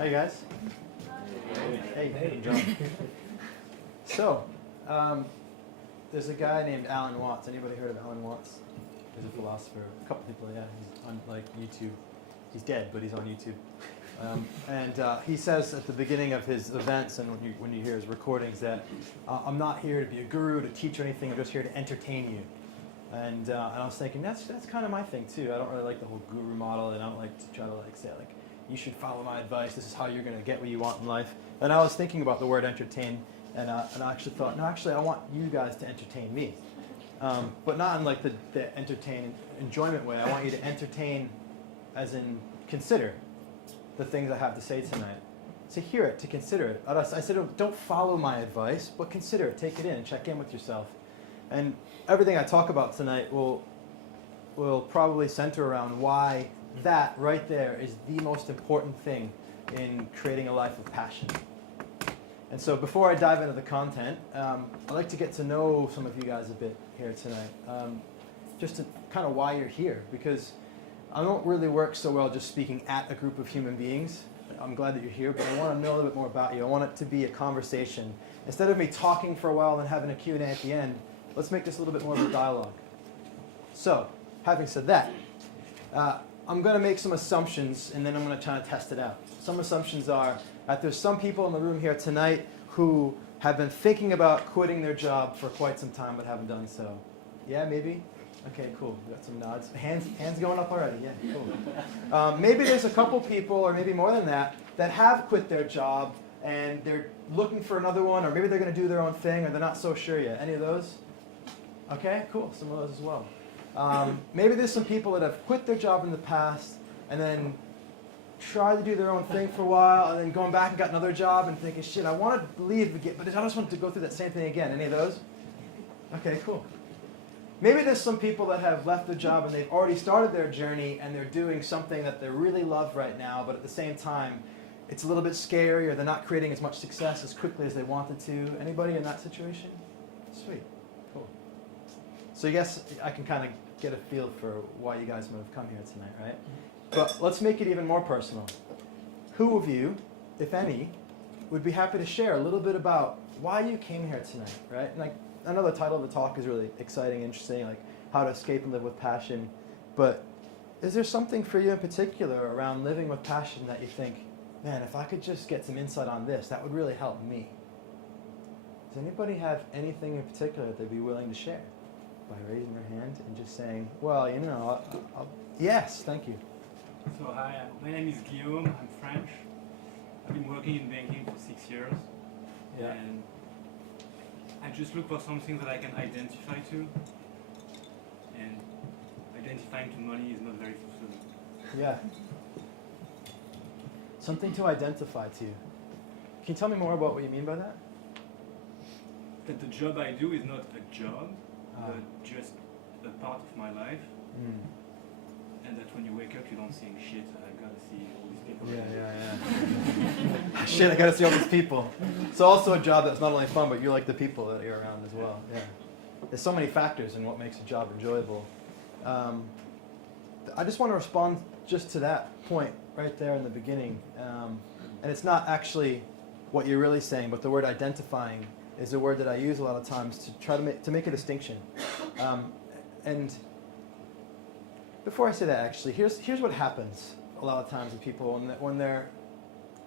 Hi guys. Hey, John. So, there's a guy named Alan Watts. Anybody heard of Alan Watts? He's a philosopher. A couple people, yeah. He's on like YouTube. He's dead, but he's on YouTube. And he says at the beginning of his events and when you hear his recordings that I'm not here to be a guru, to teach or anything. I'm just here to entertain you. And I was thinking that's kind of my thing too. I don't really like the whole guru model, and I don't like to try to say you should follow my advice. This is how you're going to get what you want in life. And I was thinking about the word entertain, and I actually thought, no, actually, I want you guys to entertain me, but not in like the entertain enjoyment way. I want you to entertain, as in consider the things I have to say tonight. To hear it, to consider it. I said, don't follow my advice, but consider it. Take it in and check in with yourself. And everything I talk about tonight will probably center around why that right there is the most important thing in creating a life of passion. And so before I dive into the content, I'd like to get to know some of you guys a bit here tonight. Just to kind of why you're here, because I don't really work so well just speaking at a group of human beings. I'm glad that you're here, but I want to know a little bit more about you. I want it to be a conversation. Instead of me talking for a while and having a Q&A at the end, let's make this a little bit more of a dialogue. So, having said that, I'm going to make some assumptions, and then I'm going to try to test it out. Some assumptions are that there's some people in the room here tonight who have been thinking about quitting their job for quite some time but haven't done so. Yeah, maybe? Okay, cool. We got some nods. Hands going up already. Yeah, cool. Maybe there's a couple people, or maybe more than that, that have quit their job and they're looking for another one, or maybe they're going to do their own thing, or they're not so sure yet. Any of those? Okay, cool. Some of those as well. Maybe there's some people that have quit their job in the past and then tried to do their own thing for a while, and then going back and got another job and thinking, shit, I want to leave again, but I just want to go through that same thing again. Any of those? Okay, cool. Maybe there's some people that have left their job and they've already started their journey and they're doing something that they really love right now, but at the same time, it's a little bit scary, or they're not creating as much success as quickly as they wanted to. Anybody in that situation? Sweet. Cool. So I guess I can kind of get a feel for why you guys might have come here tonight, right? But let's make it even more personal. Who of you, if any, would be happy to share a little bit about why you came here tonight, right? Like, I know the title of the talk is really exciting, interesting, like how to escape and live with passion. But is there something for you in particular around living with passion that you think, man, if I could just get some insight on this, that would really help me? Does anybody have anything in particular that they'd be willing to share? By raising their hand and just saying, well, you know, yes, thank you. So hi, my name is Guillaume, I'm French. I've been working in banking for 6 years. Yeah. And I just look for something that I can identify to. And identifying to money is not very fulfilling. Yeah. Something to identify to. Can you tell me more about what you mean by that? That the job I do is not a job, but just a part of my life. And that when you wake up, you don't think, shit, I gotta see all these people. Yeah. Shit, I gotta see all these people. It's also a job that's not only fun, but you like the people that you're around as well. Yeah. There's so many factors in what makes a job enjoyable. I just want to respond just to that point right there in the beginning. And it's not actually what you're really saying, but the word identifying is a word that I use a lot of times to try to make a distinction. And before I say that, actually, here's what happens a lot of times with people when they're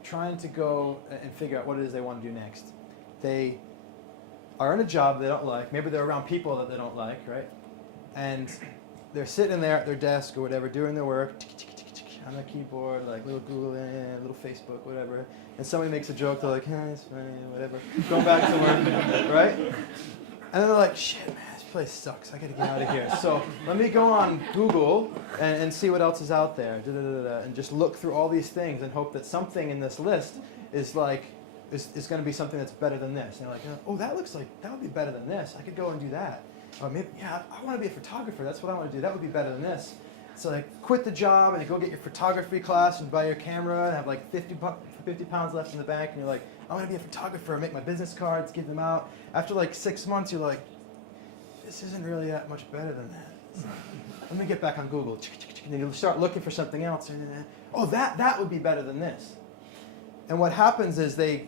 trying to go and figure out what it is they want to do next. They are in a job they don't like. Maybe they're around people that they don't like, right? And they're sitting there at their desk or whatever, doing their work on their keyboard, like little Google, little Facebook, whatever. And somebody makes a joke, they're like, it's funny, whatever. Going back to work, right? And then they're like, shit, man, this place sucks. I gotta get out of here. So let me go on Google and see what else is out there, and just look through all these things and hope that something in this list is like, is going to be something that's better than this. And you're like, oh, that looks like that would be better than this. I could go and do that. Or maybe, yeah, I want to be a photographer. That's what I want to do. That would be better than this. So like, quit the job and go get your photography class and buy your camera and have like 50 pounds left in the bank. And you're like, I want to be a photographer, make my business cards, give them out. After like 6 months, you're like, this isn't really that much better than that. Let me get back on Google. And then you'll start looking for something else. And oh, that would be better than this. And what happens is they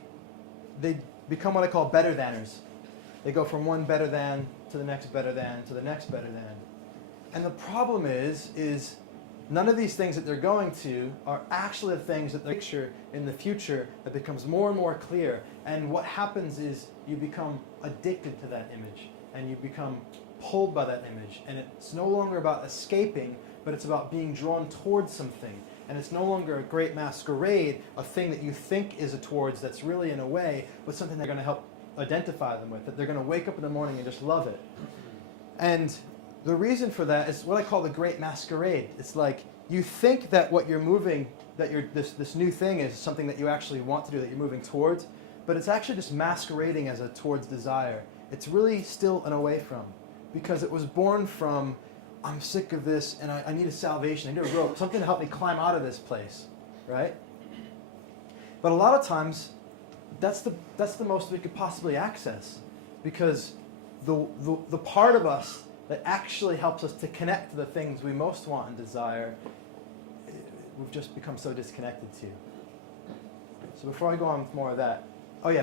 become what I call better thanners. They go from one better than to the next better than to the next better than. And the problem is none of these things that they're going to are actually the things that they picture in the future that becomes more and more clear. And what happens is you become addicted to that image and you become pulled by that image. And it's no longer about escaping, but it's about being drawn towards something. And it's no longer a great masquerade, a thing that you think is a towards that's really in a way, but something they're going to help identify them with, that they're going to wake up in the morning and just love it. And the reason for that is what I call the great masquerade. It's like you think that what you're moving, that you're this new thing is something that you actually want to do, that you're moving towards, but it's actually just masquerading as a towards desire. It's really still an away from, because it was born from, I'm sick of this and I need a salvation, I need a rope, something to help me climb out of this place, right? But a lot of times, that's the most we could possibly access, because the part of us that actually helps us to connect to the things we most want and desire, we've just become so disconnected to. So before I go on with more of that,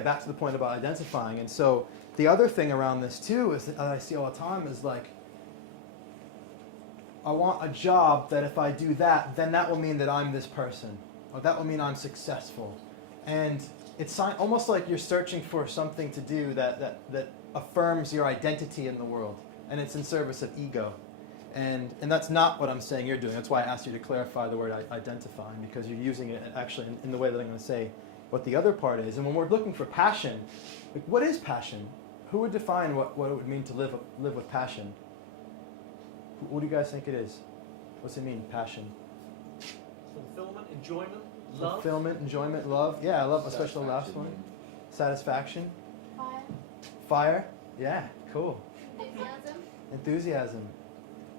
back to the point about identifying. And so the other thing around this too is that I see all the time is like, I want a job that if I do that, then that will mean that I'm this person, or that will mean I'm successful. And it's almost like you're searching for something to do that affirms your identity in the world, and it's in service of ego. And that's not what I'm saying you're doing. That's why I asked you to clarify the word identifying, because you're using it actually in the way that I'm going to say what the other part is. And when we're looking for passion, like, what is passion? Who would define what it would mean to live with passion? What do you guys think it is? What's it mean, passion? Fulfillment, enjoyment, love. Fulfillment, enjoyment, love. Yeah, I love especially the last one. Satisfaction. Fire. Fire. Yeah, cool. Enthusiasm. Enthusiasm.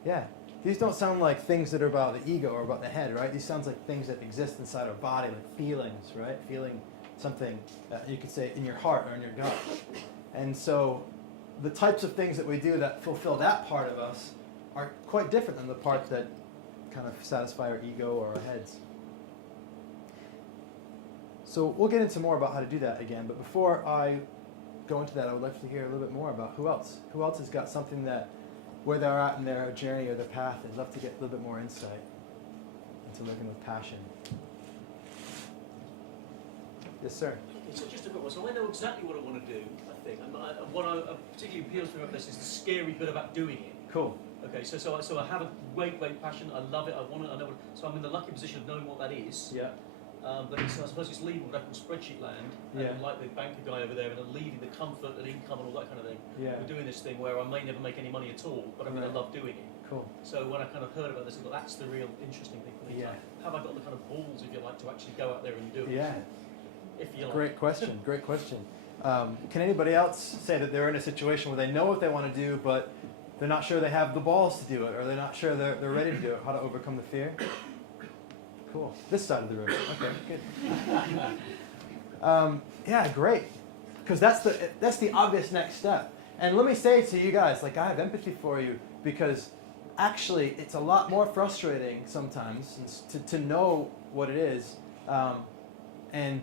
Yeah. These don't sound like things that are about the ego or about the head, right? These sounds like things that exist inside our body, like feelings, right? Feeling something, you could say, in your heart or in your gut. And so the types of things that we do that fulfill that part of us are quite different than the parts that kind of satisfy our ego or our heads. So we'll get into more about how to do that again, but before I go into that, I would like to hear a little bit more about who else has got something that, where they're at in their journey or their path, I'd love to get a little bit more insight into living with passion. Yes, sir. It's just a quick one. So I know exactly what I want to do, I think. And what particularly appeals to me about this is the scary bit about doing it. Cool. Okay, so I have a great passion. I love it. I want it. I know what, so I'm in the lucky position of knowing what that is. Yeah. But I suppose it's leaving what I call spreadsheet land, and like the banker guy over there, and leaving the comfort and income and all that kind of thing. Yeah. We're doing this thing where I may never make any money at all, but I mean, I love doing it. Cool. So when I kind of heard about this, I thought that's the real interesting thing for me. Yeah. Like, have I got the kind of balls, if you like, to actually go out there and do it? Yeah. If you like. Great question. Great question. Can anybody else say that they're in a situation where they know what they want to do, but they're not sure they have the balls to do it, or they're not sure they're ready to do it? How to overcome the fear? Cool. This side of the room. Okay, good. Yeah, great. Because that's the obvious next step. And let me say to you guys, like, I have empathy for you, because actually it's a lot more frustrating sometimes to know what it is, and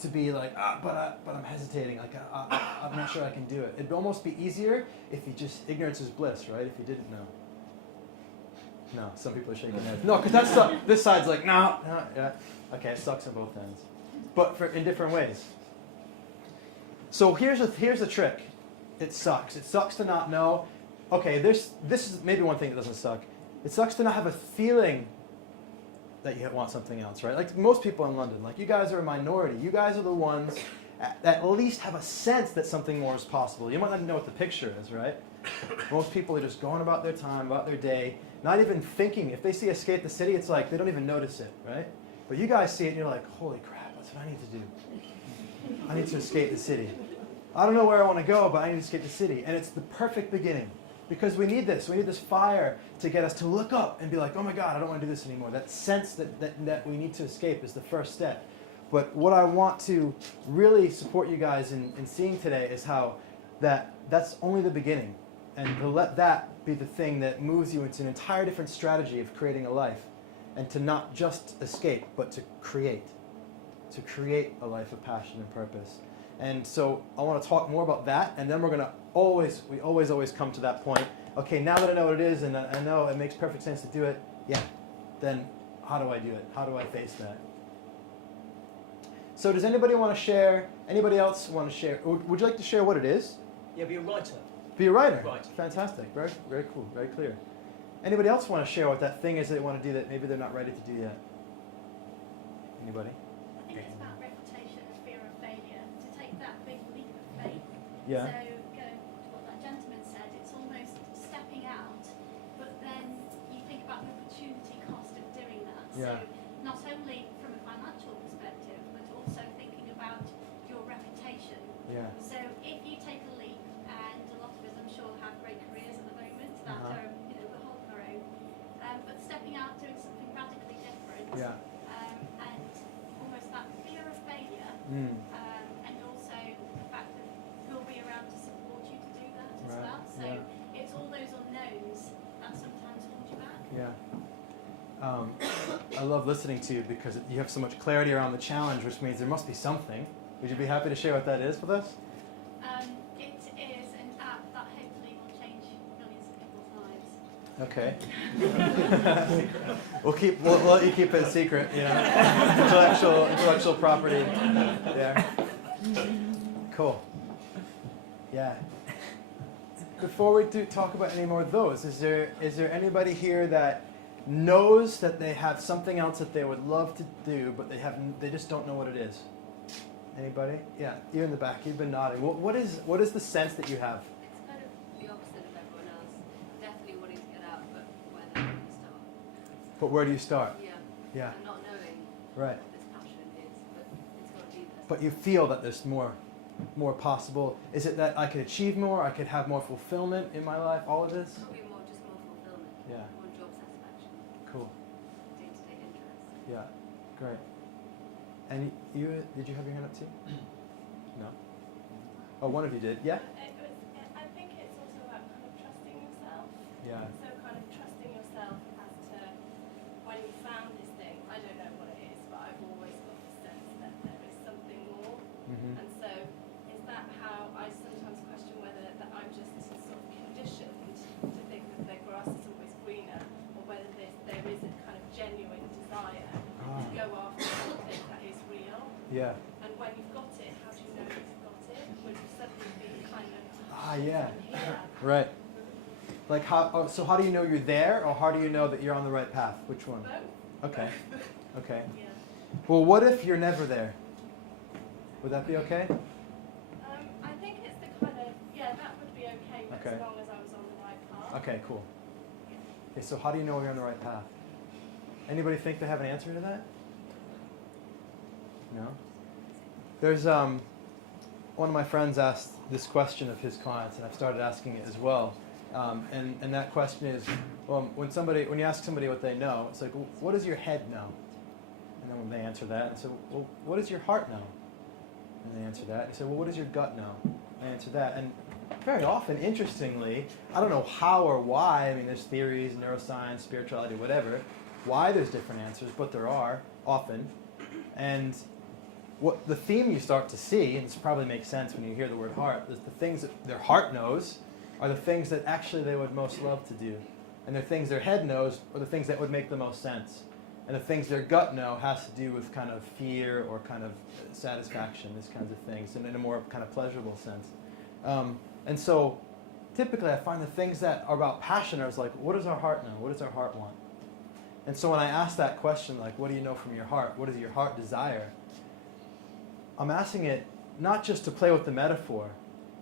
to be like, but I'm hesitating. Like, I'm not sure I can do it. It'd almost be easier if you just, ignorance is bliss, right? If you didn't know. No, some people are shaking their heads. No, because this side's like, no, yeah. Okay, it sucks on both ends, but in different ways. So here's the trick. It sucks. It sucks to not know. Okay, this is maybe one thing that doesn't suck. It sucks to not have a feeling that you want something else, right? Like most people in London, like you guys are a minority. You guys are the ones that at least have a sense that something more is possible. You might not know what the picture is, right? Most people are just going about their time, about their day, not even thinking. If they see Escape the City, it's like they don't even notice it, right? But you guys see it and you're like, holy crap, that's what I need to do. I need to escape the city. I don't know where I want to go, but I need to escape the city. And it's the perfect beginning. Because we need this. We need this fire to get us to look up and be like, oh my God, I don't want to do this anymore. That sense that we need to escape is the first step. But what I want to really support you guys in seeing today is how that's only the beginning. And to let that be the thing that moves you into an entire different strategy of creating a life. And to not just escape, but to create. to create a life of passion and purpose. And so I want to talk more about that, and then we're going to always come to that point. Okay, now that I know what it is and I know it makes perfect sense to do it, yeah, then how do I do it? How do I face that? So does anybody want to share, anybody else want to share, would you like to share what it is? Yeah, be a writer. Be a writer. Right. Fantastic. Very, very cool. Very clear. Anybody else want to share what that thing is that they want to do that maybe they're not ready to do yet? Anybody? I think it's about reputation and fear of failure. To take that big leap of faith. Yeah. So going to what that gentleman said, it's almost stepping out, but then you think about the opportunity cost of doing that. Yeah. So not only from a financial perspective, but also thinking about your reputation. Yeah. So if you take a leap, and a lot of us I'm sure have great careers at the moment that Uh-huh. are, the whole their own, but stepping out, doing something radically different. Yeah. And almost that fear of failure, Mm. and also the fact that who'll be around to support you to do that as Right, well. So yeah. it's all those unknowns that sometimes hold you back. Yeah. I love listening to you because you have so much clarity around the challenge, which means there must be something. Would you be happy to share what that is with us? It is an app that hopefully will change millions of people's lives. Okay. We'll let you keep it a secret, intellectual property there. Cool. Yeah. Before we do talk about any more of those, is there anybody here that knows that they have something else that they would love to do, but they just don't know what it is? Anybody? Yeah, you in the back. You've been nodding. What is the sense that you have? It's kind of the opposite of everyone else. Definitely wanting to get out, but where do you start? But where do you start? Yeah. Yeah. And not knowing Right. what this passion is, but it's got to be there. But you feel that there's more possible. Is it that I could achieve more? I could have more fulfillment in my life? All of this? Probably more fulfillment. Yeah. More job satisfaction. Cool. Day-to-day interest. Yeah. Great. And you did you have your hand up too? No. Oh, one of you did. Yeah. I think it's also about kind of trusting yourself. Yeah. So kind of trusting yourself as to when you found this thing, I don't know what it is, but I've always got the sense that there is something more. Mm-hmm. And so is that how I sometimes question whether that I'm just sort of conditioned to think that the grass is always greener, or whether there is a kind of genuine desire to go after something that is real. Yeah. And when you've got it, how do you know you've got it? Would you suddenly be kind of Yeah. here? Right. Like how? So how do you know you're there, or how do you know that you're on the right path? Which one? Both. Okay. Okay. Yeah. Well, what if you're never there? Would that be okay? I think it's the kind of, that would be okay, but Okay. as long as I was on the right path. Okay. Cool. Okay. So how do you know you're on the right path? Anybody think they have an answer to that? No. There's one of my friends asked this question of his clients, and I've started asking it as well. And that question is, when you ask somebody what they know, it's like, well, what does your head know? And then when they answer that, and so, well, what does your heart know? And they answer that. And you say, well, what does your gut know? And they answer that. And very often, interestingly, I don't know how or why. I mean, there's theories, neuroscience, spirituality, whatever. Why there's different answers, but there are often. And what the theme you start to see, and this probably makes sense when you hear the word heart, is the things that their heart knows are the things that actually they would most love to do. And the things their head knows are the things that would make the most sense. And the things their gut know has to do with kind of fear or kind of satisfaction, these kinds of things, and in a more kind of pleasurable sense. And so typically I find the things that are about passion are like, what does our heart know? What does our heart want? And so when I ask that question, like, what do you know from your heart? What does your heart desire? I'm asking it not just to play with the metaphor,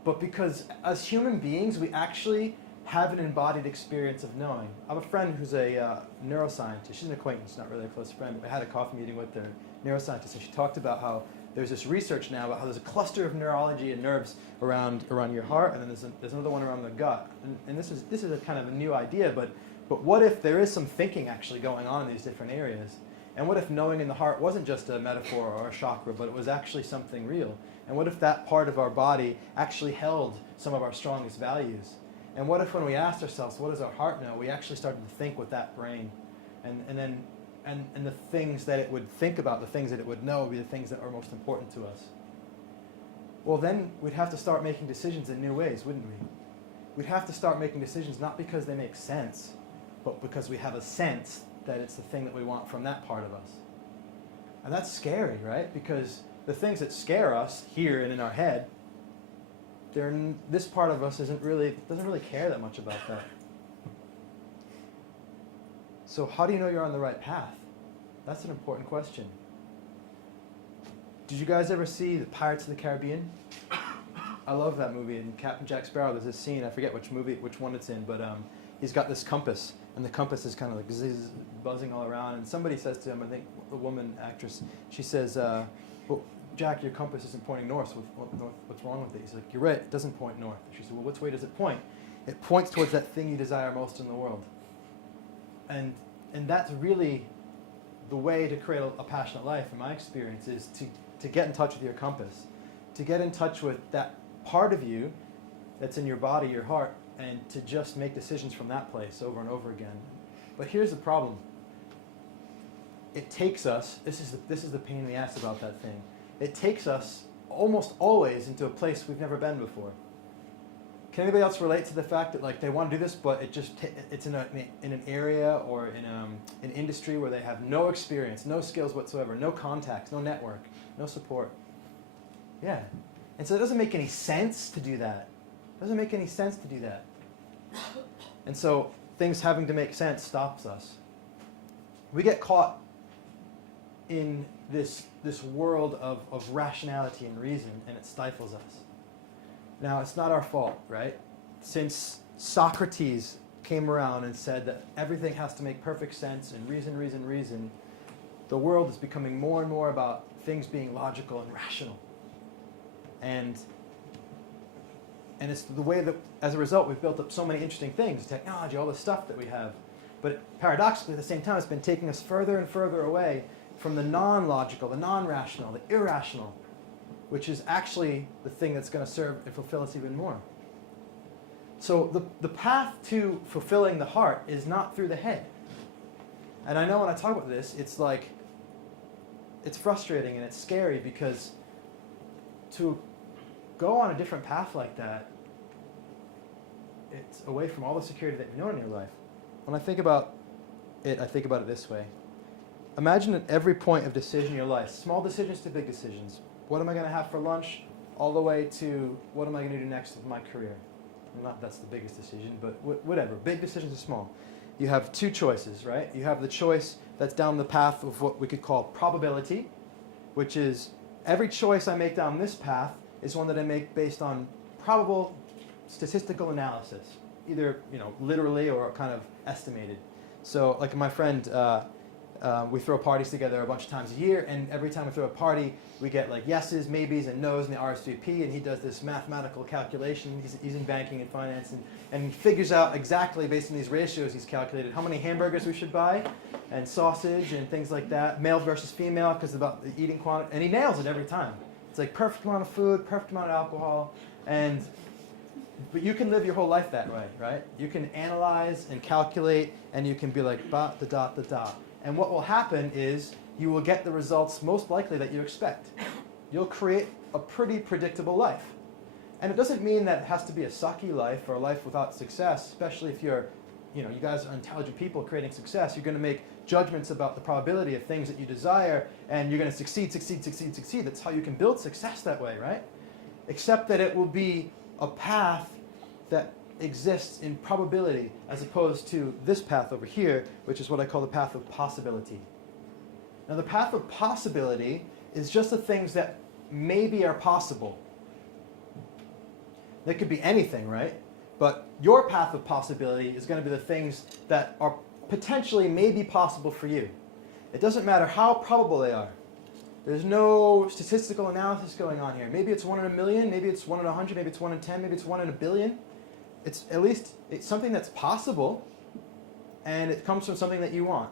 but because as human beings, we actually have an embodied experience of knowing. I have a friend who's a neuroscientist. She's an acquaintance, not really a close friend, but I had a coffee meeting with her, neuroscientist, and she talked about how there's this research now about how there's a cluster of neurology and nerves around your heart, and then there's another one around the gut. And this is a kind of a new idea, but what if there is some thinking actually going on in these different areas? And what if knowing in the heart wasn't just a metaphor or a chakra, but it was actually something real? And what if that part of our body actually held some of our strongest values? And what if when we asked ourselves, what does our heart know, we actually started to think with that brain? And then and the things that it would think about, the things that it would know, would be the things that are most important to us. Well, then we'd have to start making decisions in new ways, wouldn't we? We'd have to start making decisions not because they make sense, but because we have a sense that it's the thing that we want from that part of us. And that's scary, right? Because the things that scare us here and in our head, this part of us doesn't really care that much about that. So how do you know you're on the right path? That's an important question. Did you guys ever see the Pirates of the Caribbean? I love that movie. In Captain Jack Sparrow, there's this scene, I forget which one it's in, but he's got this compass, and the compass is kind of like buzzing all around, and somebody says to him, I think the woman actress, she says, well, Jack, your compass isn't pointing north. What's wrong with it? He's like, you're right, it doesn't point north. She said, well, which way does it point? It points towards that thing you desire most in the world. And that's really the way to create a passionate life, in my experience, is to get in touch with your compass, to get in touch with that part of you that's in your body, your heart, and to just make decisions from that place over and over again. But here's the problem. It takes us, this is the pain in the ass about that thing, it takes us almost always into a place we've never been before. Can anybody else relate to the fact that like they want to do this, but it's in an area or in an industry where they have no experience, no skills whatsoever, no contacts, no network, no support? Yeah. And so it doesn't make any sense to do that. It doesn't make any sense to do that. And so things having to make sense stops us. We get caught in this world of rationality and reason, and it stifles us. Now, it's not our fault, right? Since Socrates came around and said that everything has to make perfect sense and reason, the world is becoming more and more about things being logical and rational. And it's the way that, as a result, we've built up so many interesting things, technology, all the stuff that we have. But paradoxically, at the same time, it's been taking us further and further away from the non-logical, the non-rational, the irrational, which is actually the thing that's going to serve and fulfill us even more. So the path to fulfilling the heart is not through the head. And I know when I talk about this, it's like, it's frustrating and it's scary because to go on a different path like that, it's away from all the security that you've known in your life. When I think about it, I think about it this way. Imagine at every point of decision in your life, small decisions to big decisions. What am I going to have for lunch? All the way to what am I going to do next with my career? Not that's the biggest decision, but whatever. Big decisions are small. You have two choices, right? You have the choice that's down the path of what we could call probability, which is every choice I make down this path is one that I make based on probable statistical analysis, either literally or kind of estimated. So like my friend, we throw parties together a bunch of times a year, and every time we throw a party, we get like yeses, maybes, and nos in the RSVP, and he does this mathematical calculation. He's in banking and finance, and he figures out exactly, based on these ratios he's calculated, how many hamburgers we should buy, and sausage, and things like that, male versus female, because about the eating quantity, and he nails it every time. It's like perfect amount of food, perfect amount of alcohol, but you can live your whole life that way, right? You can analyze and calculate, and you can be like, ba, da, da, da, da. And what will happen is you will get the results most likely that you expect. You'll create a pretty predictable life. And it doesn't mean that it has to be a sucky life or a life without success, especially if you guys are intelligent people creating success. You're going to make judgments about the probability of things that you desire, and you're going to succeed. That's how you can build success that way, right? Except that it will be a path that exists in probability as opposed to this path over here, which is what I call the path of possibility. Now the path of possibility is just the things that maybe are possible. They could be anything, right? But your path of possibility is going to be the things that are potentially maybe possible for you. It doesn't matter how probable they are. There's no statistical analysis going on here. Maybe it's 1 in a million, maybe it's 1 in 100, maybe it's 1 in 10, maybe it's 1 in a billion. It's at least it's something that's possible, and it comes from something that you want.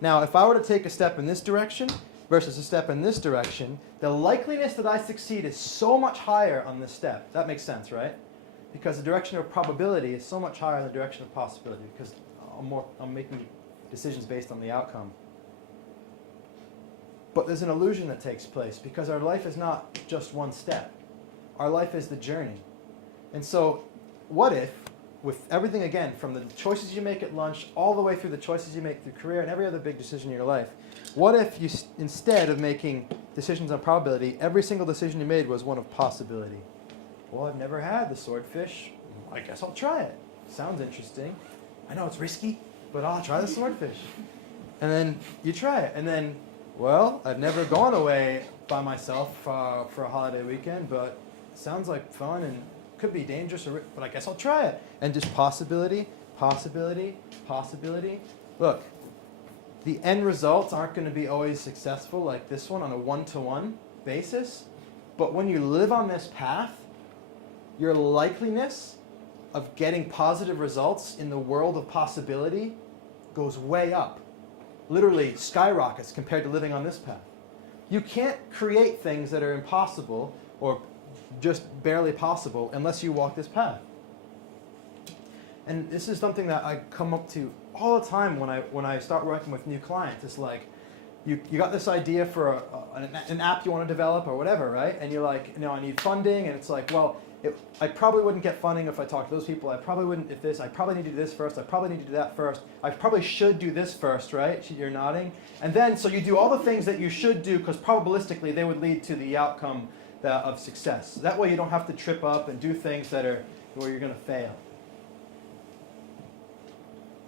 Now, if I were to take a step in this direction versus a step in this direction, the likeliness that I succeed is so much higher on this step. That makes sense, right? Because the direction of probability is so much higher than the direction of possibility, because I'm making decisions based on the outcome. But there's an illusion that takes place because our life is not just one step. Our life is the journey. And so what if, with everything again, from the choices you make at lunch all the way through the choices you make through career and every other big decision in your life, what if you, instead of making decisions on probability, every single decision you made was one of possibility? Well, I've never had the swordfish. I guess I'll try it. Sounds interesting. I know it's risky, but I'll try the swordfish. And then you try it. And then, well, I've never gone away by myself for a holiday weekend, but it sounds like fun and could be dangerous, but I guess I'll try it. And just possibility, possibility, possibility. Look, the end results aren't going to be always successful like this one on a one-to-one basis, but when you live on this path, your likeliness of getting positive results in the world of possibility goes way up. Literally skyrockets compared to living on this path. You can't create things that are impossible or just barely possible unless you walk this path. And this is something that I come up to all the time when I start working with new clients. It's like, you got this idea for an app you want to develop or whatever, right? And you're like, I need funding, and it's like, well, I probably wouldn't get funding if I talked to those people. I probably wouldn't if this. I probably need to do this first. I probably need to do that first. I probably should do this first, right? You're nodding. And then, so you do all the things that you should do because probabilistically they would lead to the outcome of success. That way you don't have to trip up and do things that are where you're going to fail.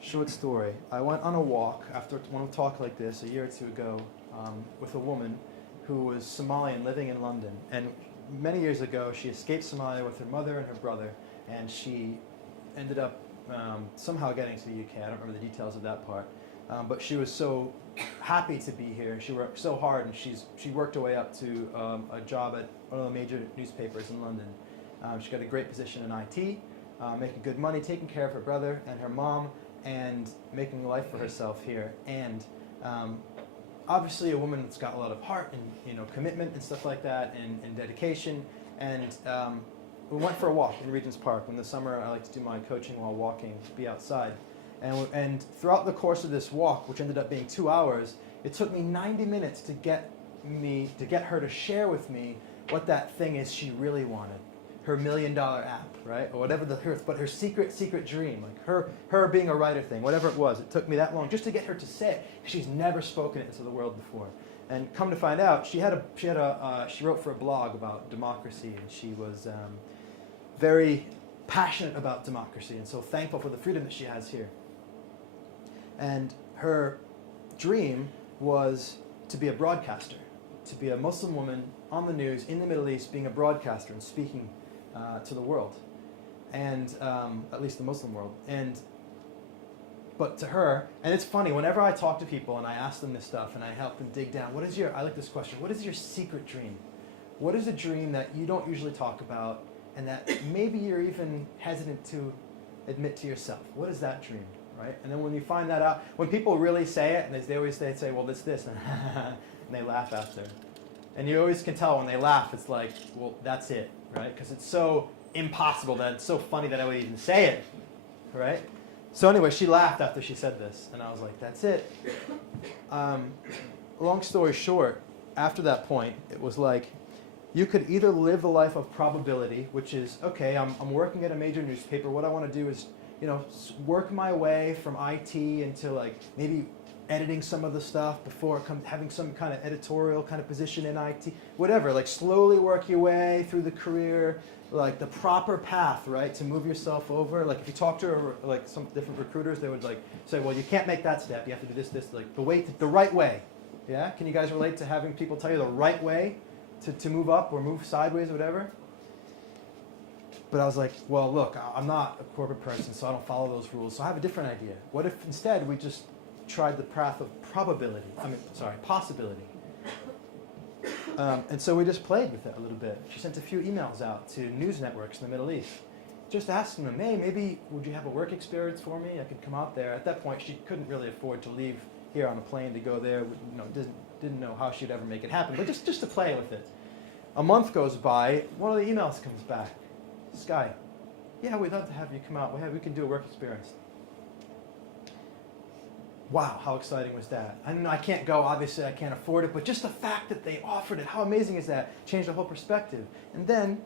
Short story. I went on a walk after one talk like this a year or two ago with a woman who was Somalian living in London. And many years ago, she escaped Somalia with her mother and her brother, and she ended up somehow getting to the UK. I don't remember the details of that part. But she was so happy to be here. She worked so hard, and she worked her way up to a job at one of the major newspapers in London. She got a great position in IT, making good money, taking care of her brother and her mom, and making a life for herself here. And obviously a woman that's got a lot of heart and commitment and stuff like that, and dedication. And we went for a walk in Regent's Park. In the summer, I like to do my coaching while walking, be outside. And throughout the course of this walk, which ended up being 2 hours, it took me 90 minutes to get her to share with me what that thing is she really wanted. Her $1 million app, right? Or whatever but her secret dream, like her being a writer thing, whatever it was. It took me that long just to get her to say it. She's never spoken it into the world before. And come to find out, she wrote for a blog about democracy, and she was very passionate about democracy, and so thankful for the freedom that she has here. And her dream was to be a broadcaster, to be a Muslim woman on the news in the Middle East, being a broadcaster and speaking to the world, and at least the Muslim world. But to her, and it's funny, whenever I talk to people and I ask them this stuff and I help them dig down, I like this question, what is your secret dream? What is a dream that you don't usually talk about and that maybe you're even hesitant to admit to yourself? What is that dream, right? And then when you find that out, when people really say it, and they always say, well, this, and they laugh after. And you always can tell when they laugh, it's like, well, that's it, right? Because it's so impossible that it's so funny that I would even say it, right? So anyway, she laughed after she said this, and I was like, that's it. Long story short, after that point, it was like, you could either live the life of probability, which is, okay, I'm working at a major newspaper. What I want to do is, work my way from IT into like maybe editing some of the stuff before having some kind of editorial kind of position in IT, whatever, like slowly work your way through the career, like the proper path, right, to move yourself over. Like if you talk to like some different recruiters, they would like say, well, you can't make that step, you have to do this, like the right way. Yeah? Can you guys relate to having people tell you the right way to move up or move sideways or whatever? But I was like, well, look, I'm not a corporate person, so I don't follow those rules. So I have a different idea. What if instead we just tried the path of possibility? And so we just played with it a little bit. She sent a few emails out to news networks in the Middle East, just asking them, hey, maybe would you have a work experience for me? I could come out there. At that point, she couldn't really afford to leave here on a plane to go there. Didn't know how she'd ever make it happen, but just to play with it. A month goes by, one of the emails comes back. Sky, yeah, we'd love to have you come out. We can do a work experience. wow, how exciting was that? I know I can't go, obviously I can't afford it, but just the fact that they offered it, how amazing is that? Changed the whole perspective. And then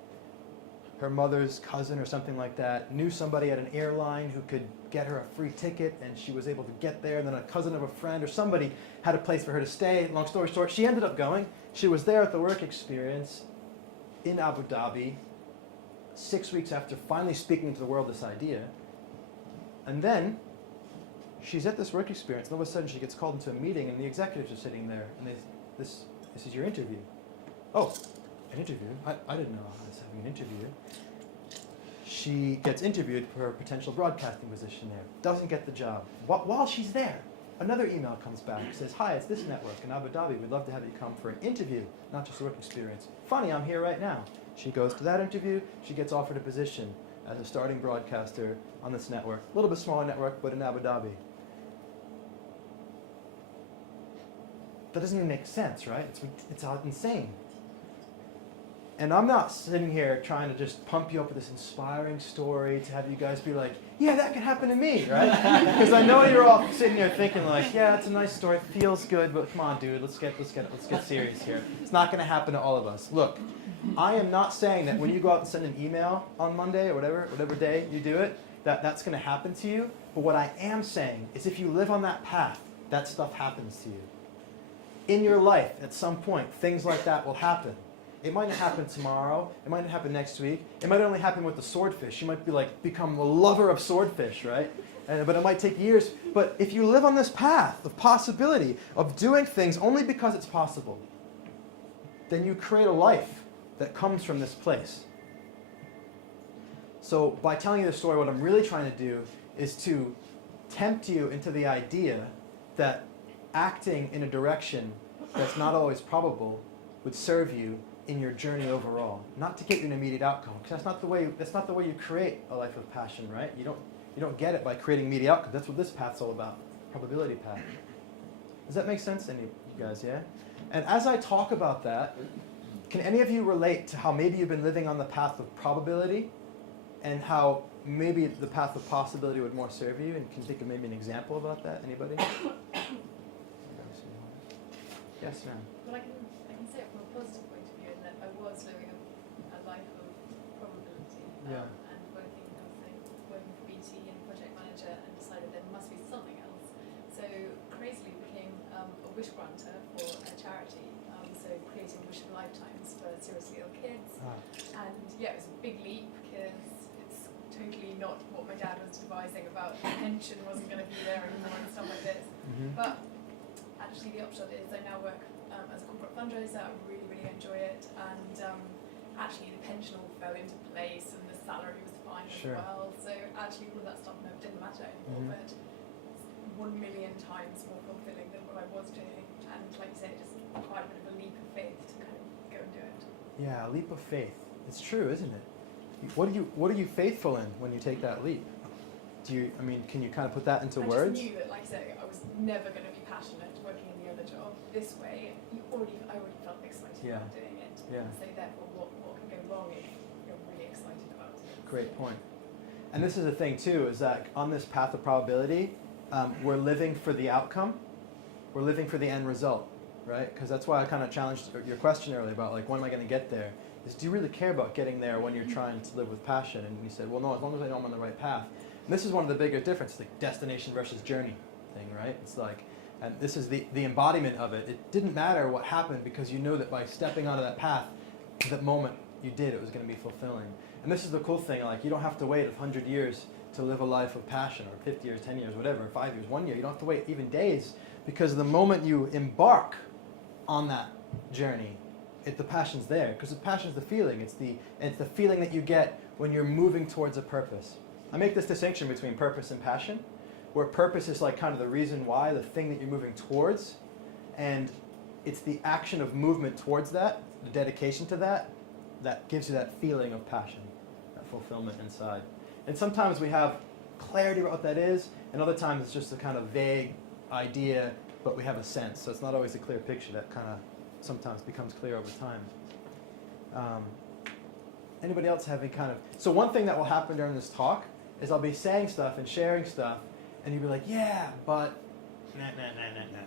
her mother's cousin or something like that knew somebody at an airline who could get her a free ticket, and she was able to get there. And then a cousin of a friend or somebody had a place for her to stay. Long story short, she ended up going. She was there at the work experience in Abu Dhabi 6 weeks after finally speaking to the world this idea. And then she's at this work experience, and all of a sudden she gets called into a meeting, and the executives are sitting there, and this is your interview. Oh, an interview? I didn't know I was having an interview. She gets interviewed for a potential broadcasting position there. Doesn't get the job. While she's there, another email comes back. It says, hi, it's this network in Abu Dhabi. We'd love to have you come for an interview, not just a work experience. Funny, I'm here right now. She goes to that interview. She gets offered a position as a starting broadcaster on this network. A little bit smaller network, but in Abu Dhabi. That doesn't even make sense, right? It's insane. And I'm not sitting here trying to just pump you up with this inspiring story to have you guys be like, yeah, that could happen to me, right? Because I know you're all sitting there thinking like, yeah, it's a nice story, feels good, but come on, dude, let's get serious here. It's not going to happen to all of us. Look, I am not saying that when you go out and send an email on Monday or whatever day you do it, that's going to happen to you. But what I am saying is if you live on that path, that stuff happens to you. In your life, at some point, things like that will happen. It might not happen tomorrow. It might not happen next week. It might only happen with the swordfish. You might be like become a lover of swordfish, right? But it might take years. But if you live on this path of possibility, of doing things only because it's possible, then you create a life that comes from this place. So by telling you this story, what I'm really trying to do is to tempt you into the idea that acting in a direction that's not always probable would serve you in your journey overall, not to get you an immediate outcome, because that's not the way you create a life of passion, right? You don't get it by creating immediate outcomes. That's what this path's all about, probability path. Does that make sense to any of you guys? Yeah. And as I talk about that, can any of you relate to how maybe you've been living on the path of probability, and how maybe the path of possibility would more serve you? And can you think of maybe an example about that? Anybody? Yes, ma'am. Well, I can say it from a positive point of view in that I was living a life of probability Yeah. and working for BT and project manager, and decided there must be something else. So crazily became a wish granter for a charity. So creating wish for lifetimes for seriously ill kids. And yeah, it was a big leap because it's totally not what my dad was devising about the pension wasn't going to be there anymore and stuff like this. Mm-hmm. But actually the upshot is I now work as a corporate fundraiser. I really, really enjoy it, and actually the pension all fell into place and the salary was fine Sure. as well. So actually all of that stuff didn't matter anymore, but it's 1 million times more fulfilling than what I was doing. And like you said, it just quite a bit of a leap of faith to kind of go and do it. Yeah, a leap of faith. It's true, isn't it? What are you faithful in when you take that leap? Can you kind of put that into words? I just knew that, like I say, I was never going to be passionate working in the other job this way. I already felt excited Yeah. about doing it. Yeah. So therefore, what can go wrong if you're really excited about it? Great point. And this is the thing too, is that on this path of probability, we're living for the outcome. We're living for the end result, right? Because that's why I kind of challenged your question earlier about like, when am I going to get there? Is do you really care about getting there when you're trying to live with passion? And you said, well, no, as long as I know I'm on the right path. And this is one of the bigger differences, like destination versus journey thing, right? It's like, and this is the embodiment of it. It didn't matter what happened because you know that by stepping onto that path, that moment you did, it was going to be fulfilling. And this is the cool thing, like you don't have to wait 100 years to live a life of passion, or 50 years, 10 years, whatever, 5 years, 1 year. You don't have to wait even days, because the moment you embark on that journey, the passion's there. Because the passion's the feeling. It's the feeling that you get when you're moving towards a purpose. I make this distinction between purpose and passion, where purpose is like kind of the reason why, the thing that you're moving towards, and it's the action of movement towards that, the dedication to that gives you that feeling of passion, that fulfillment inside. And sometimes we have clarity about what that is, and other times it's just a kind of vague idea, but we have a sense. So it's not always a clear picture that kind of sometimes becomes clear over time. Anybody else have any kind of... So one thing that will happen during this talk is I'll be saying stuff and sharing stuff, and you'll be like, yeah, but nah, nah, nah, nah, nah.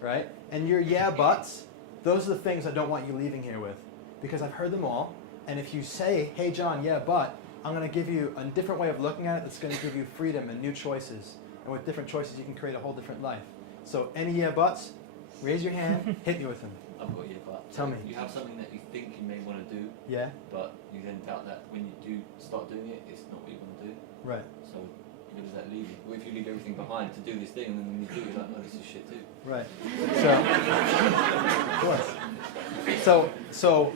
Right? And your yeah buts, those are the things I don't want you leaving here with. Because I've heard them all. And if you say, hey John, yeah, but, I'm going to give you a different way of looking at it that's going to give you freedom and new choices. And with different choices, you can create a whole different life. So any yeah buts, raise your hand, hit me with them. I've got a yeah, but Tell me. You have something that you think you may want to do, Yeah? but you then doubt that when you do start doing it, it's not what you want to do. Right. So where does that leave you? Well, if you leave everything behind to do this thing, and then when you do it, you're like, oh, this is shit too. Right. So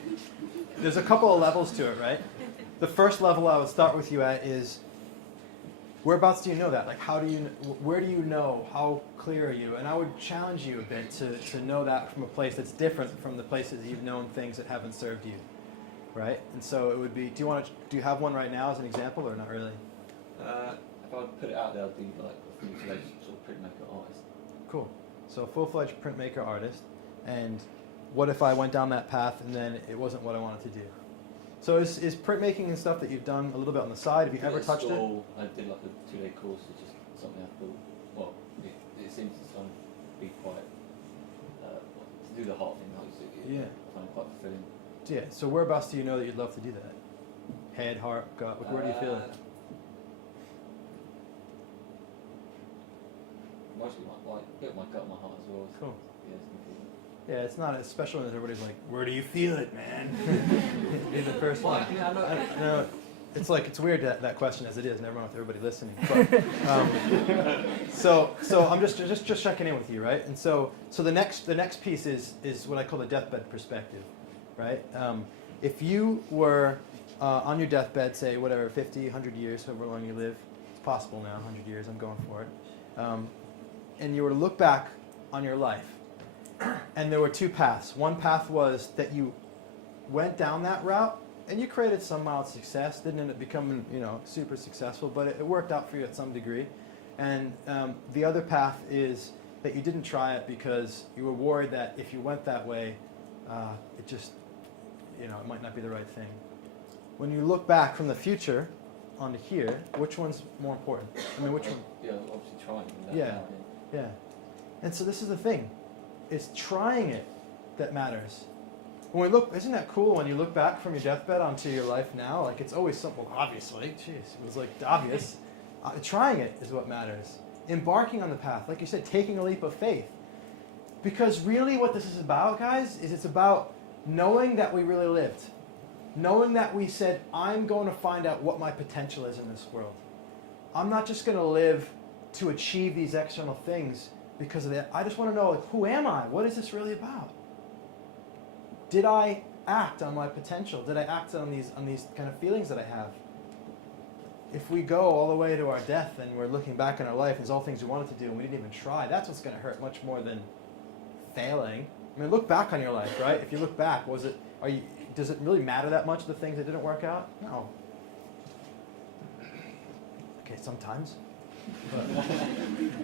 there's a couple of levels to it, right? The first level I would start with you at is, whereabouts do you know that? Like, where do you know? How clear are you? And I would challenge you a bit to know that from a place that's different from the places you've known things that haven't served you, right? And so it would be, do you have one right now as an example, or not really? If I would put it out there, I'd be like a full-fledged sort of printmaker artist. Cool. So full-fledged printmaker artist. And what if I went down that path and then it wasn't what I wanted to do? So is printmaking and stuff that you've done a little bit on the side? Have you ever touched it? I did like a 2-day course. It's just something I thought. Well, it seems to kind of be quite to do the heart thing. Yeah. I find it quite fulfilling. Yeah. So whereabouts do you know that you'd love to do that? Head, heart, gut. Where do you feel it? Mostly a bit of my gut, and my heart as well. So, Cool. Yeah, it's good feeling. Yeah, it's not as special as everybody's like, where do you feel it, man? Be the first one. Yeah, No, it's like, it's weird that question as it is, never mind with everybody listening. But, so I'm just checking in with you, right? And so the next piece is what I call the deathbed perspective, right? If you were on your deathbed, say whatever, 50, 100 years, however long you live, it's possible now, 100 years, I'm going for it. And you were to look back on your life, and there were two paths. One path was that you went down that route, and you created some mild success. Didn't end up becoming, super successful, but it worked out for you at some degree. And the other path is that you didn't try it because you were worried that if you went that way, it just, it might not be the right thing. When you look back from the future onto here, which one's more important? I mean, which one? Yeah, obviously trying. Yeah. Yeah. And so this is the thing. It's trying it that matters. When we look, isn't that cool when you look back from your deathbed onto your life now? Like, it's always something, obviously, jeez, it was like obvious. Trying it is what matters. Embarking on the path, like you said, taking a leap of faith. Because really what this is about, guys, is it's about knowing that we really lived. Knowing that we said, I'm going to find out what my potential is in this world. I'm not just going to live to achieve these external things because of that. I just want to know, who am I? What is this really about? Did I act on my potential? Did I act on these kind of feelings that I have? If we go all the way to our death and we're looking back in our life and there's all things we wanted to do and we didn't even try, that's what's going to hurt much more than failing. I mean, look back on your life, right? If you look back, does it really matter that much, the things that didn't work out? No. Okay, sometimes. But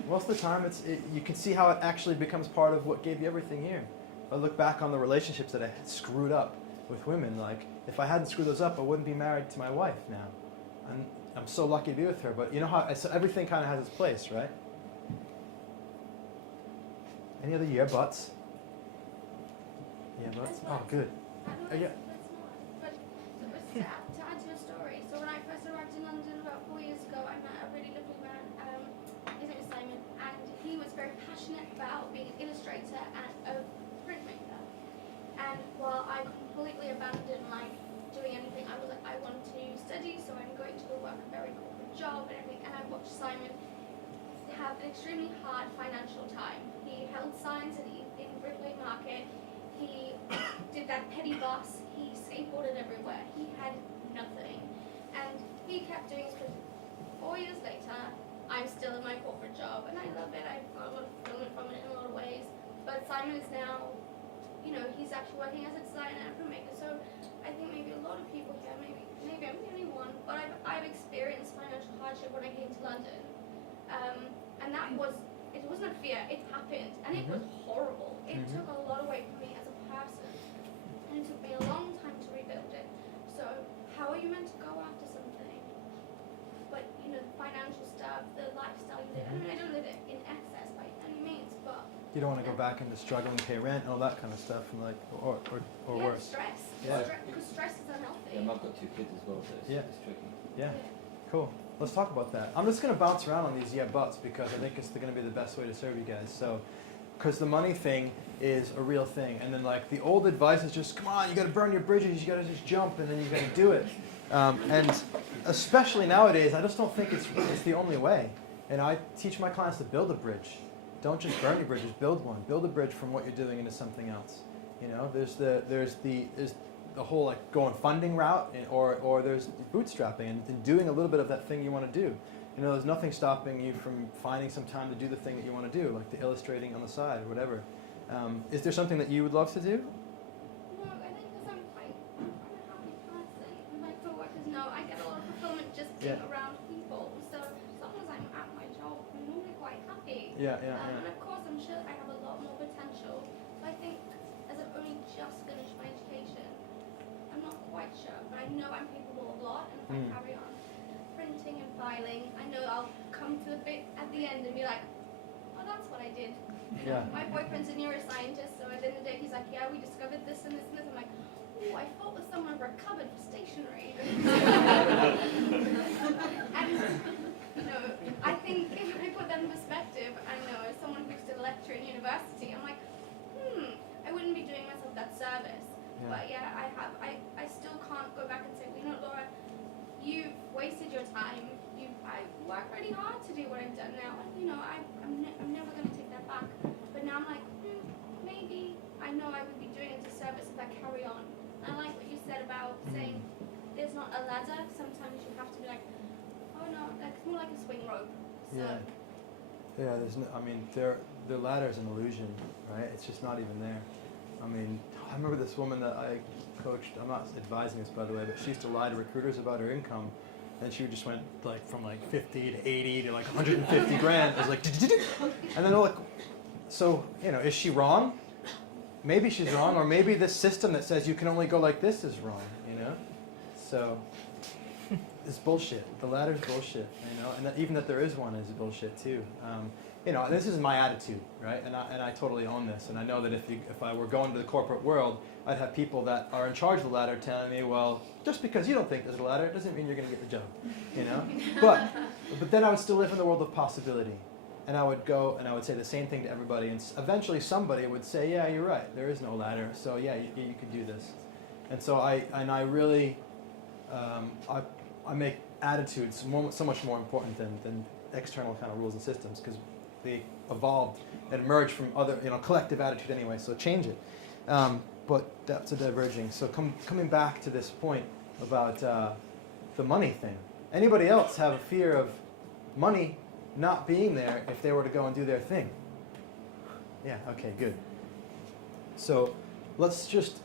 most of the time, you can see how it actually becomes part of what gave you everything here. I look back on the relationships that I had screwed up with women. Like, if I hadn't screwed those up, I wouldn't be married to my wife now. I'm so lucky to be with her. But you know how everything kind of has its place, right? Any other yeah buts? Yeah buts? Oh, good. Yeah. But to add to your story, so when I first arrived in London about 4 years ago, I met a really lovely man. His name is Simon, and he was very passionate about being an illustrator and a printmaker. And while I completely abandoned doing anything, I was like, I want to study, so I'm going to go work a very corporate job and everything. And I watched Simon have an extremely hard financial time. He held signs in Brickley Market. He did that petty boss. He skateboarded everywhere. He had nothing. And he kept doing it for 4 years later. I'm still in my corporate job, and I love it. I've got a lot of fulfillment from it in a lot of ways. But Simon is now, he's actually working as a designer and filmmaker. So I think maybe a lot of people here, maybe I'm the only one, but I've experienced financial hardship when I came to London. And it wasn't a fear, it happened, and it was horrible. It took a lot away from me as a person, and it took me a long time to rebuild it. So how are you meant to go after something? But, the financial stuff, the lifestyle you live, I mean, I don't live it in excess by any You don't want to go back into struggling to pay rent and all that kind of stuff, and like, or yeah, worse. stress. Yeah. Because stress is unhealthy. Yeah, I've got 2 kids as well, so it's tricky. Yeah, cool. Let's talk about that. I'm just going to bounce around on these buts because I think it's going to be the best way to serve you guys. So, because the money thing is a real thing, and then like the old advice is just, come on, you got to burn your bridges, you got to just jump, and then you got to do it. And especially nowadays, I just don't think it's the only way. And I teach my clients to build a bridge. Don't just burn your bridges, build one. Build a bridge from what you're doing into something else. You know, there's the whole like going funding route, or there's bootstrapping and doing a little bit of that thing you want to do. You know, there's nothing stopping you from finding some time to do the thing that you want to do, like the illustrating on the side or whatever. Is there something that you would love to do? No, I think because I'm quite a happy person. And my coworkers know I get a lot of fulfillment just being around people. So as long as I'm at my job, I'm normally quite happy. Yeah. And of course, I'm sure I have a lot more potential. So I think, as I've only just finished my education, I'm not quite sure, but I know I'm capable of a lot. And if I carry on printing and filing, I know I'll come to the bit at the end and be like, oh, that's what I did. You know, my boyfriend's a neuroscientist, so at the end of the day, he's like, yeah, we discovered this and this and this. I'm like, oh, I fought with someone over a cupboard for stationery. And, you know, I think if I put that in perspective, I know as someone who's still a lecturer in university, I'm like, I wouldn't be doing myself that service. Yeah. But yeah, I still can't go back and say, well, you know, Laura, you've wasted your time. I worked really hard to do what I've done now, and you know, I'm never going to take that back. But now I'm like, maybe I know I would be doing a disservice if I carry on. And I like what you said about saying there's not a ladder. Sometimes you have to be like, oh no, like it's more like a swing rope. So Yeah. There's no. I mean, the ladder is an illusion, right? It's just not even there. I mean, I remember this woman that I coached. I'm not advising this, by the way, but she used to lie to recruiters about her income. And she just went like from like 50 to 80 to like 150 grand. It was like, and then they're like, so, you know, is she wrong? Maybe she's wrong, or maybe this system that says you can only go like this is wrong, you know? So, it's bullshit. The ladder's bullshit, you know? And even that there is one is bullshit too. You know, this is my attitude, right? And I totally own this. And I know that if I were going to the corporate world, I'd have people that are in charge of the ladder telling me, well, just because you don't think there's a ladder, it doesn't mean you're going to get the job, you know? But then I would still live in the world of possibility. And I would go and I would say the same thing to everybody. And eventually somebody would say, yeah, you're right. There is no ladder. So yeah, you could do this. And so I really, I make attitudes so much more important than external kind of rules and systems, because they evolved and emerged from other, you know, collective attitude anyway, so change it. But that's a diverging. So coming back to this point about the money thing. Anybody else have a fear of money not being there if they were to go and do their thing? Yeah, okay, good. So let's just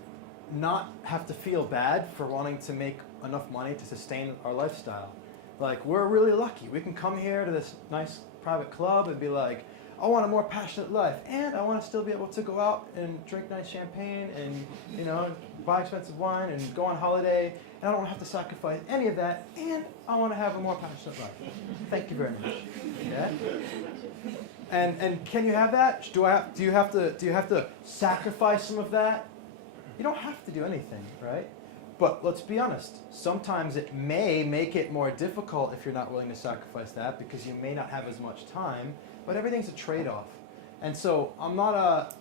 not have to feel bad for wanting to make enough money to sustain our lifestyle. Like, we're really lucky. We can come here to this nice private club and be like, I want a more passionate life, and I want to still be able to go out and drink nice champagne and, you know, buy expensive wine and go on holiday, and I don't have to sacrifice any of that, and I want to have a more passionate life. Thank you very much. Yeah? And can you have that? Do you have to sacrifice some of that? You don't have to do anything, right? But let's be honest, sometimes it may make it more difficult if you're not willing to sacrifice that, because you may not have as much time, but everything's a trade-off. And so I'm not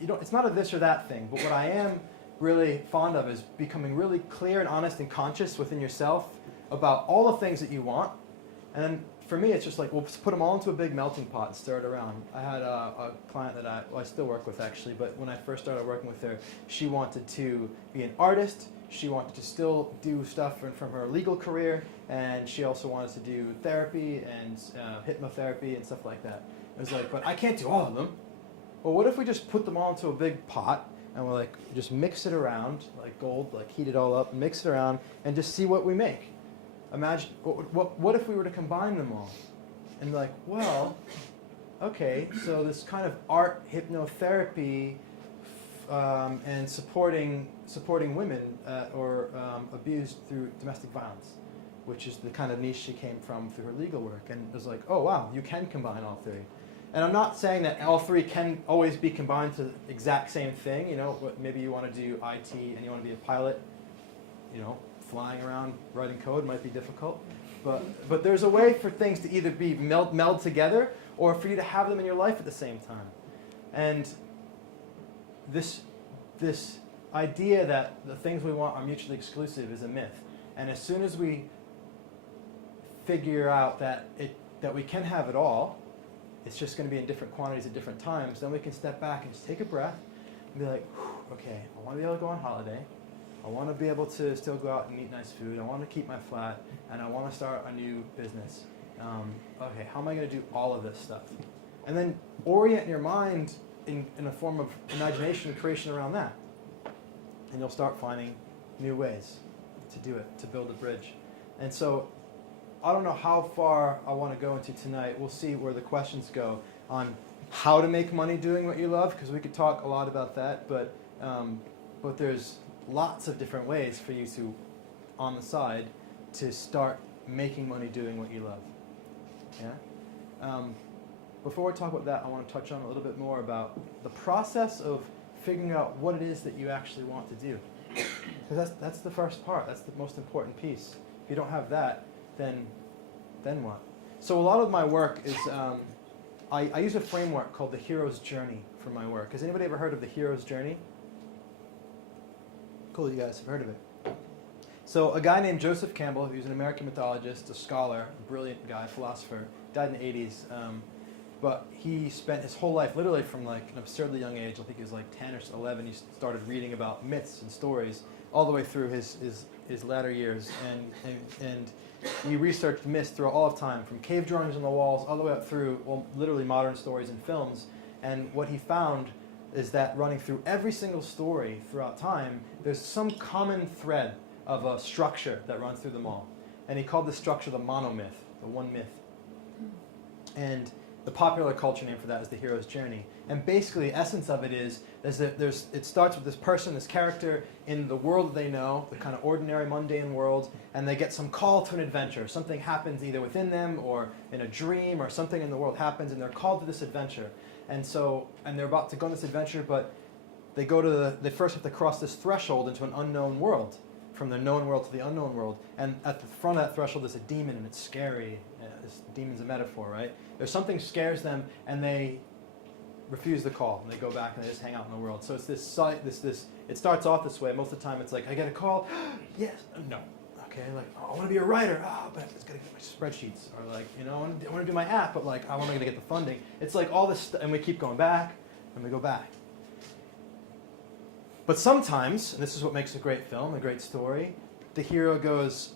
it's not a this or that thing, but what I am really fond of is becoming really clear and honest and conscious within yourself about all the things that you want. And then for me, it's just like, we'll put them all into a big melting pot and stir it around. I had a client that I still work with actually, but when I first started working with her, she wanted to be an artist. She wanted to still do stuff from her legal career, and she also wanted to do therapy and hypnotherapy and stuff like that. It was like, but I can't do all of them. Well, what if we just put them all into a big pot, and we're like, just mix it around, like gold, like heat it all up, mix it around, and just see what we make. Imagine, what if we were to combine them all? And like, well, okay, so this kind of art, hypnotherapy, and supporting women or abused through domestic violence, which is the kind of niche she came from through her legal work. And it was like, oh wow, you can combine all three. And I'm not saying that all three can always be combined to the exact same thing. You know, maybe you want to do IT and you want to be a pilot. You know, flying around writing code might be difficult. But there's a way for things to either be meld together or for you to have them in your life at the same time. And this idea that the things we want are mutually exclusive is a myth. And as soon as we figure out that we can have it all, it's just going to be in different quantities at different times, then we can step back and just take a breath and be like, okay, I want to be able to go on holiday. I want to be able to still go out and eat nice food. I want to keep my flat, and I want to start a new business. Okay, how am I going to do all of this stuff? And then orient your mind in a form of imagination and creation around that. And you'll start finding new ways to do it, to build a bridge. And so I don't know how far I want to go into tonight. We'll see where the questions go on how to make money doing what you love, because we could talk a lot about that, but there's lots of different ways for you to, on the side, to start making money doing what you love. Yeah? Before we talk about that, I want to touch on a little bit more about the process of figuring out what it is that you actually want to do. Because that's the first part. That's the most important piece. If you don't have that, then what? So a lot of my work is, I use a framework called the hero's journey for my work. Has anybody ever heard of the hero's journey? Cool, you guys have heard of it. So a guy named Joseph Campbell, who's an American mythologist, a scholar, a brilliant guy, philosopher, died in the 80s. But he spent his whole life, literally from like an absurdly young age, I think he was like 10 or 11, he started reading about myths and stories all the way through his latter years. And he researched myths throughout all of time, from cave drawings on the walls all the way up through, well, literally modern stories and films. And what he found is that running through every single story throughout time, there's some common thread of a structure that runs through them all. And he called this structure the monomyth, the one myth. And the popular culture name for that is the hero's journey. And basically, the essence of it is that it starts with this person, this character in the world that they know, the kind of ordinary, mundane world, and they get some call to an adventure. Something happens either within them or in a dream, or something in the world happens, and they're called to this adventure. And they're about to go on this adventure, but they first have to cross this threshold into an unknown world, from the known world to the unknown world. And at the front of that threshold is a demon, and it's scary. This demon's a metaphor, right? There's something scares them, and they refuse the call, and they go back and they just hang out in the world. So it's this. It starts off this way. Most of the time, it's like, I get a call, yes, no. Okay, like, oh, I want to be a writer, but I've got to get my spreadsheets, or like, I want to do my app, but like, how am I going to get the funding? It's like all this, and we keep going back, and we go back. But sometimes, and this is what makes a great film, a great story, the hero goes,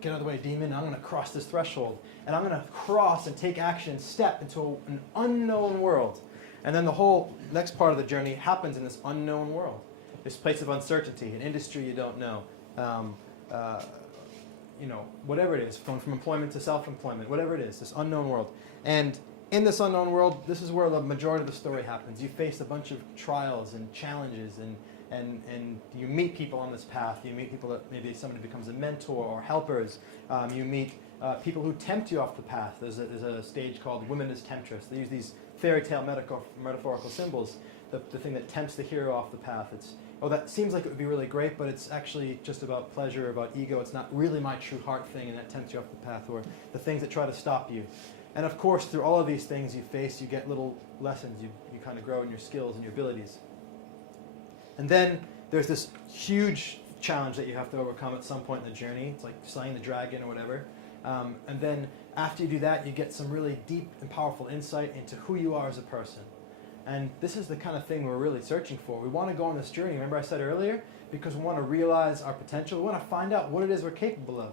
get out of the way, demon, I'm going to cross this threshold, and I'm going to cross and take action and step into an unknown world. And then the whole next part of the journey happens in this unknown world, this place of uncertainty, an industry you don't know. Whatever it is, from employment to self-employment, whatever it is, this unknown world. And in this unknown world, this is where the majority of the story happens. You face a bunch of trials and challenges, and you meet people on this path. You meet people that maybe somebody becomes a mentor or helpers. You meet people who tempt you off the path. There's a stage called Women as Temptress. They use these fairy tale metaphorical symbols, the thing that tempts the hero off the path. That seems like it would be really great, but it's actually just about pleasure, about ego. It's not really my true heart thing, and that tempts you off the path, or the things that try to stop you. And of course, through all of these things you face, you get little lessons. You kind of grow in your skills and your abilities. And then there's this huge challenge that you have to overcome at some point in the journey. It's like slaying the dragon or whatever. And then after you do that, you get some really deep and powerful insight into who you are as a person. And this is the kind of thing we're really searching for. We want to go on this journey, remember I said earlier, because we want to realize our potential. We want to find out what it is we're capable of.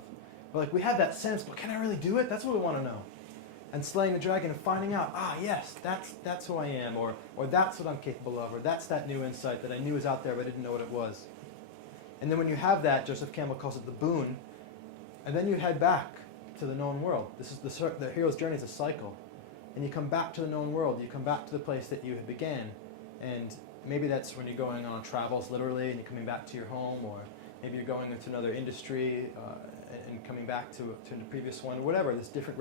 But we have that sense, but can I really do it? That's what we want to know. And slaying the dragon and finding out, yes, that's who I am, or that's what I'm capable of, or that's that new insight that I knew was out there but I didn't know what it was. And then when you have that, Joseph Campbell calls it the boon, and then you head back to the known world. This is the hero's journey is a cycle. And you come back to the known world. You come back to the place that you began. And maybe that's when you're going on travels literally and you're coming back to your home, or Maybe you're going into another industry and coming back to the previous one, whatever. There's different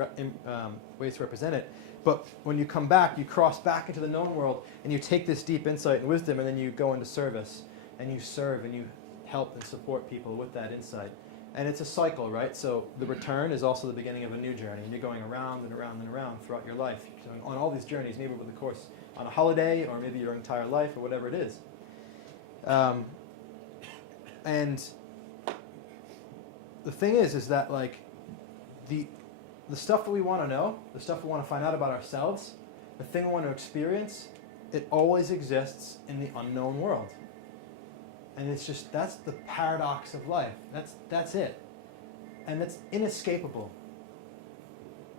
ways to represent it. But when you come back, you cross back into the known world, and you take this deep insight and wisdom, and then you go into service, and you serve, and you help and support people with that insight. And it's a cycle, right? So the return is also the beginning of a new journey, and you're going around and around and around throughout your life, so on all these journeys, maybe over the course, on a holiday, or maybe your entire life, or whatever it is. And the thing is that like the stuff that we want to know, the stuff we want to find out about ourselves, the thing we want to experience, it always exists in the unknown world. And it's just, that's the paradox of life. That's it. And it's inescapable.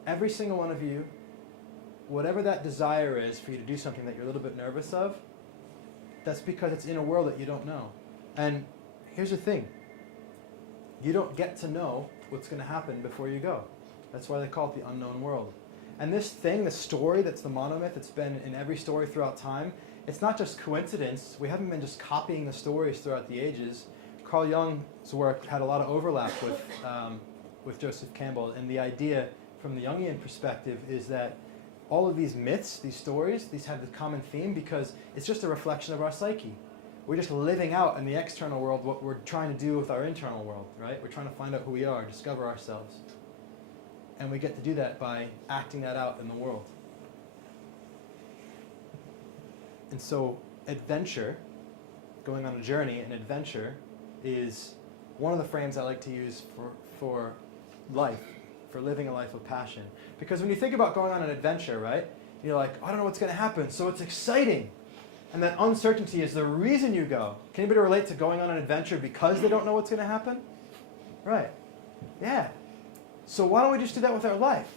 Every single one of you, whatever that desire is for you to do something that you're a little bit nervous of, that's because it's in a world that you don't know. And here's the thing. You don't get to know what's going to happen before you go. That's why they call it the unknown world. And this thing, the story that's the monomyth, it's been in every story throughout time, it's not just coincidence. We haven't been just copying the stories throughout the ages. Carl Jung's work had a lot of overlap with Joseph Campbell. And the idea from the Jungian perspective is that all of these myths, these stories, these have the common theme because it's just a reflection of our psyche. We're just living out in the external world what we're trying to do with our internal world, right? We're trying to find out who we are, discover ourselves. And we get to do that by acting that out in the world. And so adventure, going on a journey, an adventure is one of the frames I like to use for life, for living a life of passion. Because when you think about going on an adventure, right, you're like, I don't know what's going to happen, so it's exciting. And that uncertainty is the reason you go. Can anybody relate to going on an adventure because they don't know what's going to happen? Right. Yeah. So why don't we just do that with our life?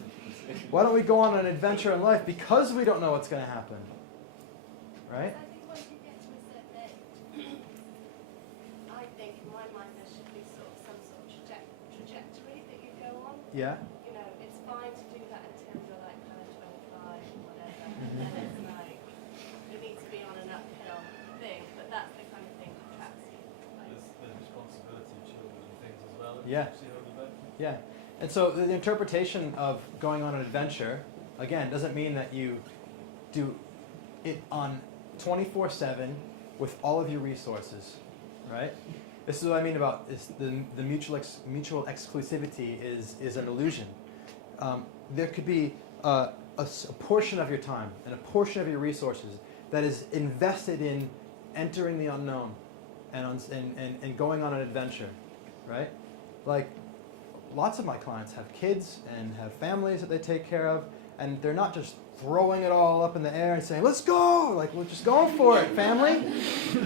Why don't we go on an adventure in life because we don't know what's going to happen? Right? I think once you get to a certain age, I think in my mind there should be sort of some sort of trajectory that you go on. Yeah. You know, it's fine to do that until you're like kind of 25 or whatever. And then it's like, you need to be on an uphill thing, but that's the kind of thing that attracts you. Like, There's responsibility of children and things as well. Yeah. Yeah. And so the interpretation of going on an adventure, again, doesn't mean that you do it on 24/7 with all of your resources, right? This is what I mean about the mutual exclusivity is an illusion. There could be a portion of your time and a portion of your resources that is invested in entering the unknown and going on an adventure, right? Like, lots of my clients have kids and have families that they take care of, and they're not just throwing it all up in the air and saying, let's go, like, we're just going for it, family.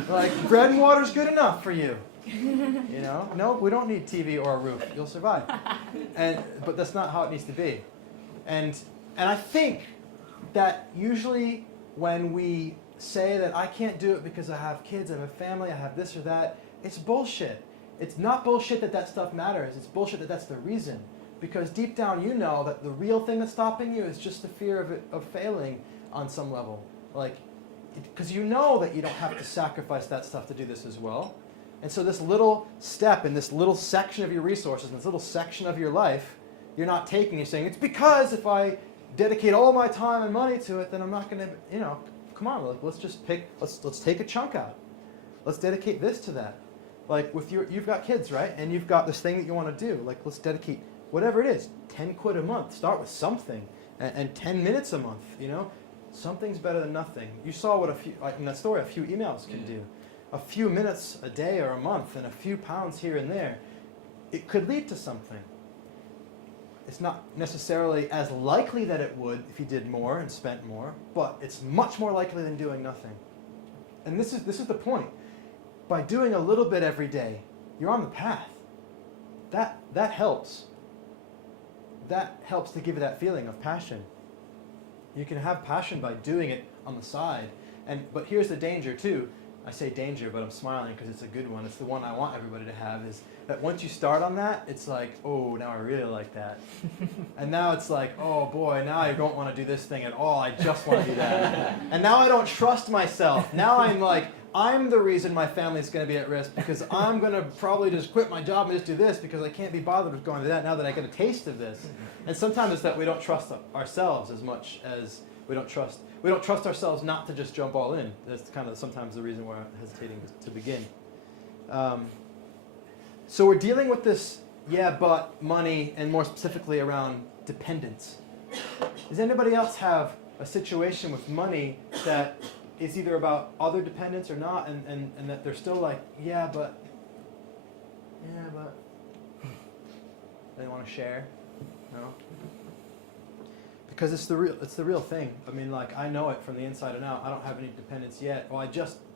Like, bread and water's good enough for you. You know? No, we don't need TV or a roof. You'll survive. But that's not how it needs to be. And I think that usually when we say that I can't do it because I have kids, I have a family, I have this or that, it's bullshit. It's not bullshit that stuff matters. It's bullshit that that's the reason. Because deep down you know that the real thing that's stopping you is just the fear of failing on some level. Like, because you know that you don't have to sacrifice that stuff to do this as well. And so this little step in this little section of your resources, in this little section of your life, you're not taking. You're saying, it's because if I dedicate all my time and money to it, then I'm not going to, you know, come on, like, let's just pick, let's take a chunk out. Let's dedicate this to that. Like, you've got kids, right? And you've got this thing that you want to do. Like, let's dedicate whatever it is, 10 quid a month. Start with something. And 10 minutes a month, you know? Something's better than nothing. You saw what in that story, a few emails can do. A few minutes a day or a month and a few pounds here and there, it could lead to something. It's not necessarily as likely that it would if you did more and spent more, but it's much more likely than doing nothing. And this is the point. By doing a little bit every day, you're on the path. That helps. That helps to give you that feeling of passion. You can have passion by doing it on the side. But here's the danger too. I say danger, but I'm smiling because it's a good one. It's the one I want everybody to have, is that once you start on that, it's like, oh, now I really like that. And now it's like, oh boy, now I don't want to do this thing at all. I just want to do that. And now I don't trust myself. Now I'm like, I'm the reason my family's going to be at risk, because I'm going to probably just quit my job and just do this because I can't be bothered with going to that now that I get a taste of this. And sometimes it's that we don't trust ourselves as much as we don't trust ourselves not to just jump all in. That's kind of sometimes the reason why I'm hesitating to begin. So we're dealing with this, but money, and more specifically around dependence. Does anybody else have a situation with money that is either about other dependence or not, and that they're still like, but they want to share? No? Because it's the real thing. I mean, like, I know it from the inside and out. I don't have any dependence yet. Well,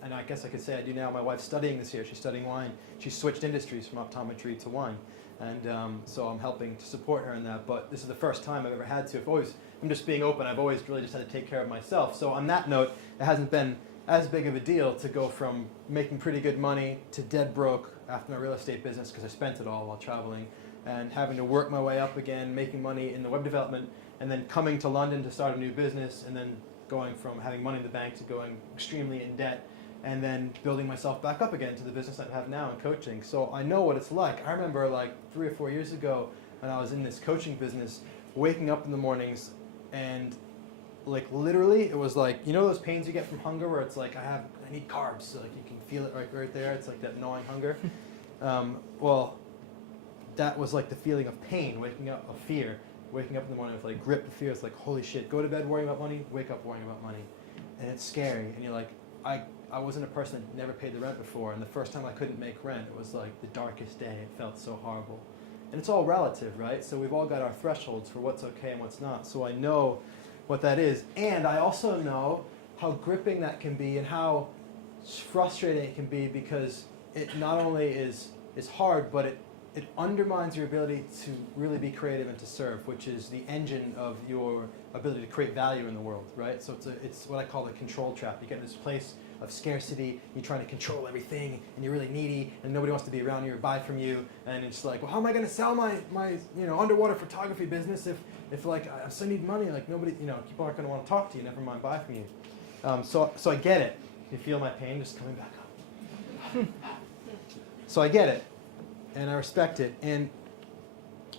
and I guess I could say I do now. My wife's studying this year. She's studying wine. She switched industries from optometry to wine. And so I'm helping to support her in that. But this is the first time I've ever had to. I'm just being open. I've always really just had to take care of myself. So on that note, it hasn't been as big of a deal to go from making pretty good money to dead broke after my real estate business, because I spent it all while traveling, and having to work my way up again, making money in the web development, and then coming to London to start a new business, and then going from having money in the bank to going extremely in debt, and then building myself back up again to the business I have now in coaching. So I know what it's like. I remember like 3 or 4 years ago when I was in this coaching business, waking up in the mornings and like literally it was like, you know those pains you get from hunger where it's like, I need carbs, so like you can feel it right there. It's like that gnawing hunger. Well, that was like the feeling of pain, waking up, of fear. Waking up in the morning with like grip of fear. It's like, holy shit, go to bed worrying about money, wake up worrying about money. And it's scary. And you're like, I wasn't a person that never paid the rent before, and the first time I couldn't make rent, it was like the darkest day. It felt so horrible. And it's all relative, right? So we've all got our thresholds for what's okay and what's not. So I know what that is. And I also know how gripping that can be and how frustrating it can be, because it not only is hard, but it undermines your ability to really be creative and to serve, which is the engine of your ability to create value in the world, right? So it's what I call the control trap. You get in this place of scarcity, you're trying to control everything, and you're really needy, and nobody wants to be around you or buy from you, and it's like, well, how am I going to sell my underwater photography business if like I still need money? Like nobody, people aren't going to want to talk to you, never mind buy from you. So I get it. You feel my pain just coming back up. So I get it. And I respect it. And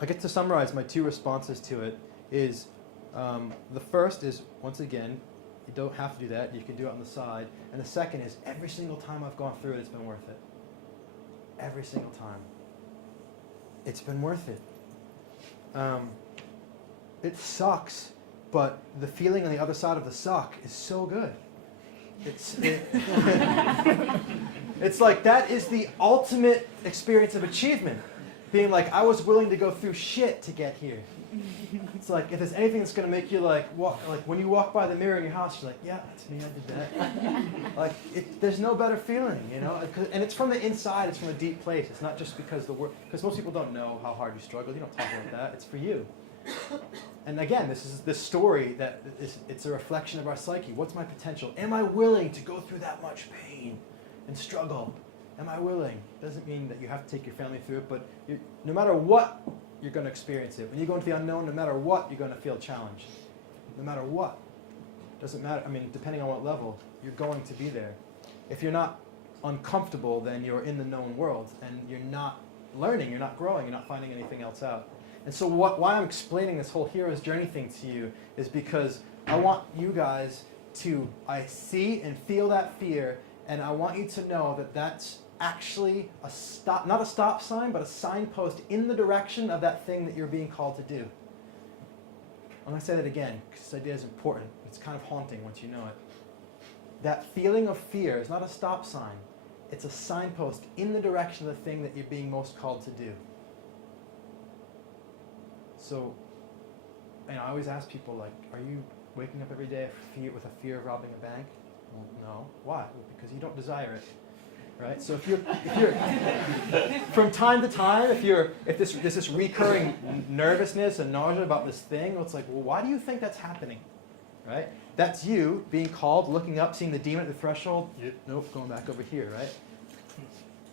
I get to summarize my 2 responses to it is, the first is, once again, you don't have to do that. You can do it on the side. And the second is, every single time I've gone through it, it's been worth it. Every single time. It's been worth it. It sucks, but the feeling on the other side of the suck is so good. It's like that is the ultimate experience of achievement. Being like, I was willing to go through shit to get here. It's like, if there's anything that's going to make you like when you walk by the mirror in your house, you're like, yeah, that's me, I did that. There's no better feeling, and it's from the inside, it's from a deep place. It's not just because because most people don't know how hard you struggle. You don't talk about that. It's for you. And again, this is this story that it's a reflection of our psyche. What's my potential? Am I willing to go through that much pain and struggle? Am I willing? Doesn't mean that you have to take your family through it, but no matter what, you're going to experience it. When you go into the unknown, no matter what, you're going to feel challenged. No matter what. Doesn't matter. I mean, depending on what level, you're going to be there. If you're not uncomfortable, then you're in the known world, and you're not learning, you're not growing, you're not finding anything else out. And so why I'm explaining this whole hero's journey thing to you is because I want you guys I see and feel that fear, and I want you to know that that's actually a stop, not a stop sign, but a signpost in the direction of that thing that you're being called to do. I'm going to say that again, because this idea is important. It's kind of haunting once you know it. That feeling of fear is not a stop sign. It's a signpost in the direction of the thing that you're being most called to do. So, I always ask people, like, are you waking up every day with a fear of robbing a bank? Well, no. Why? Well, because you don't desire it, right? So if you're from time to time, if there's this recurring nervousness and nausea about this thing, well, it's like, well, why do you think that's happening, right? That's you being called, looking up, seeing the demon at the threshold. Nope, going back over here, right?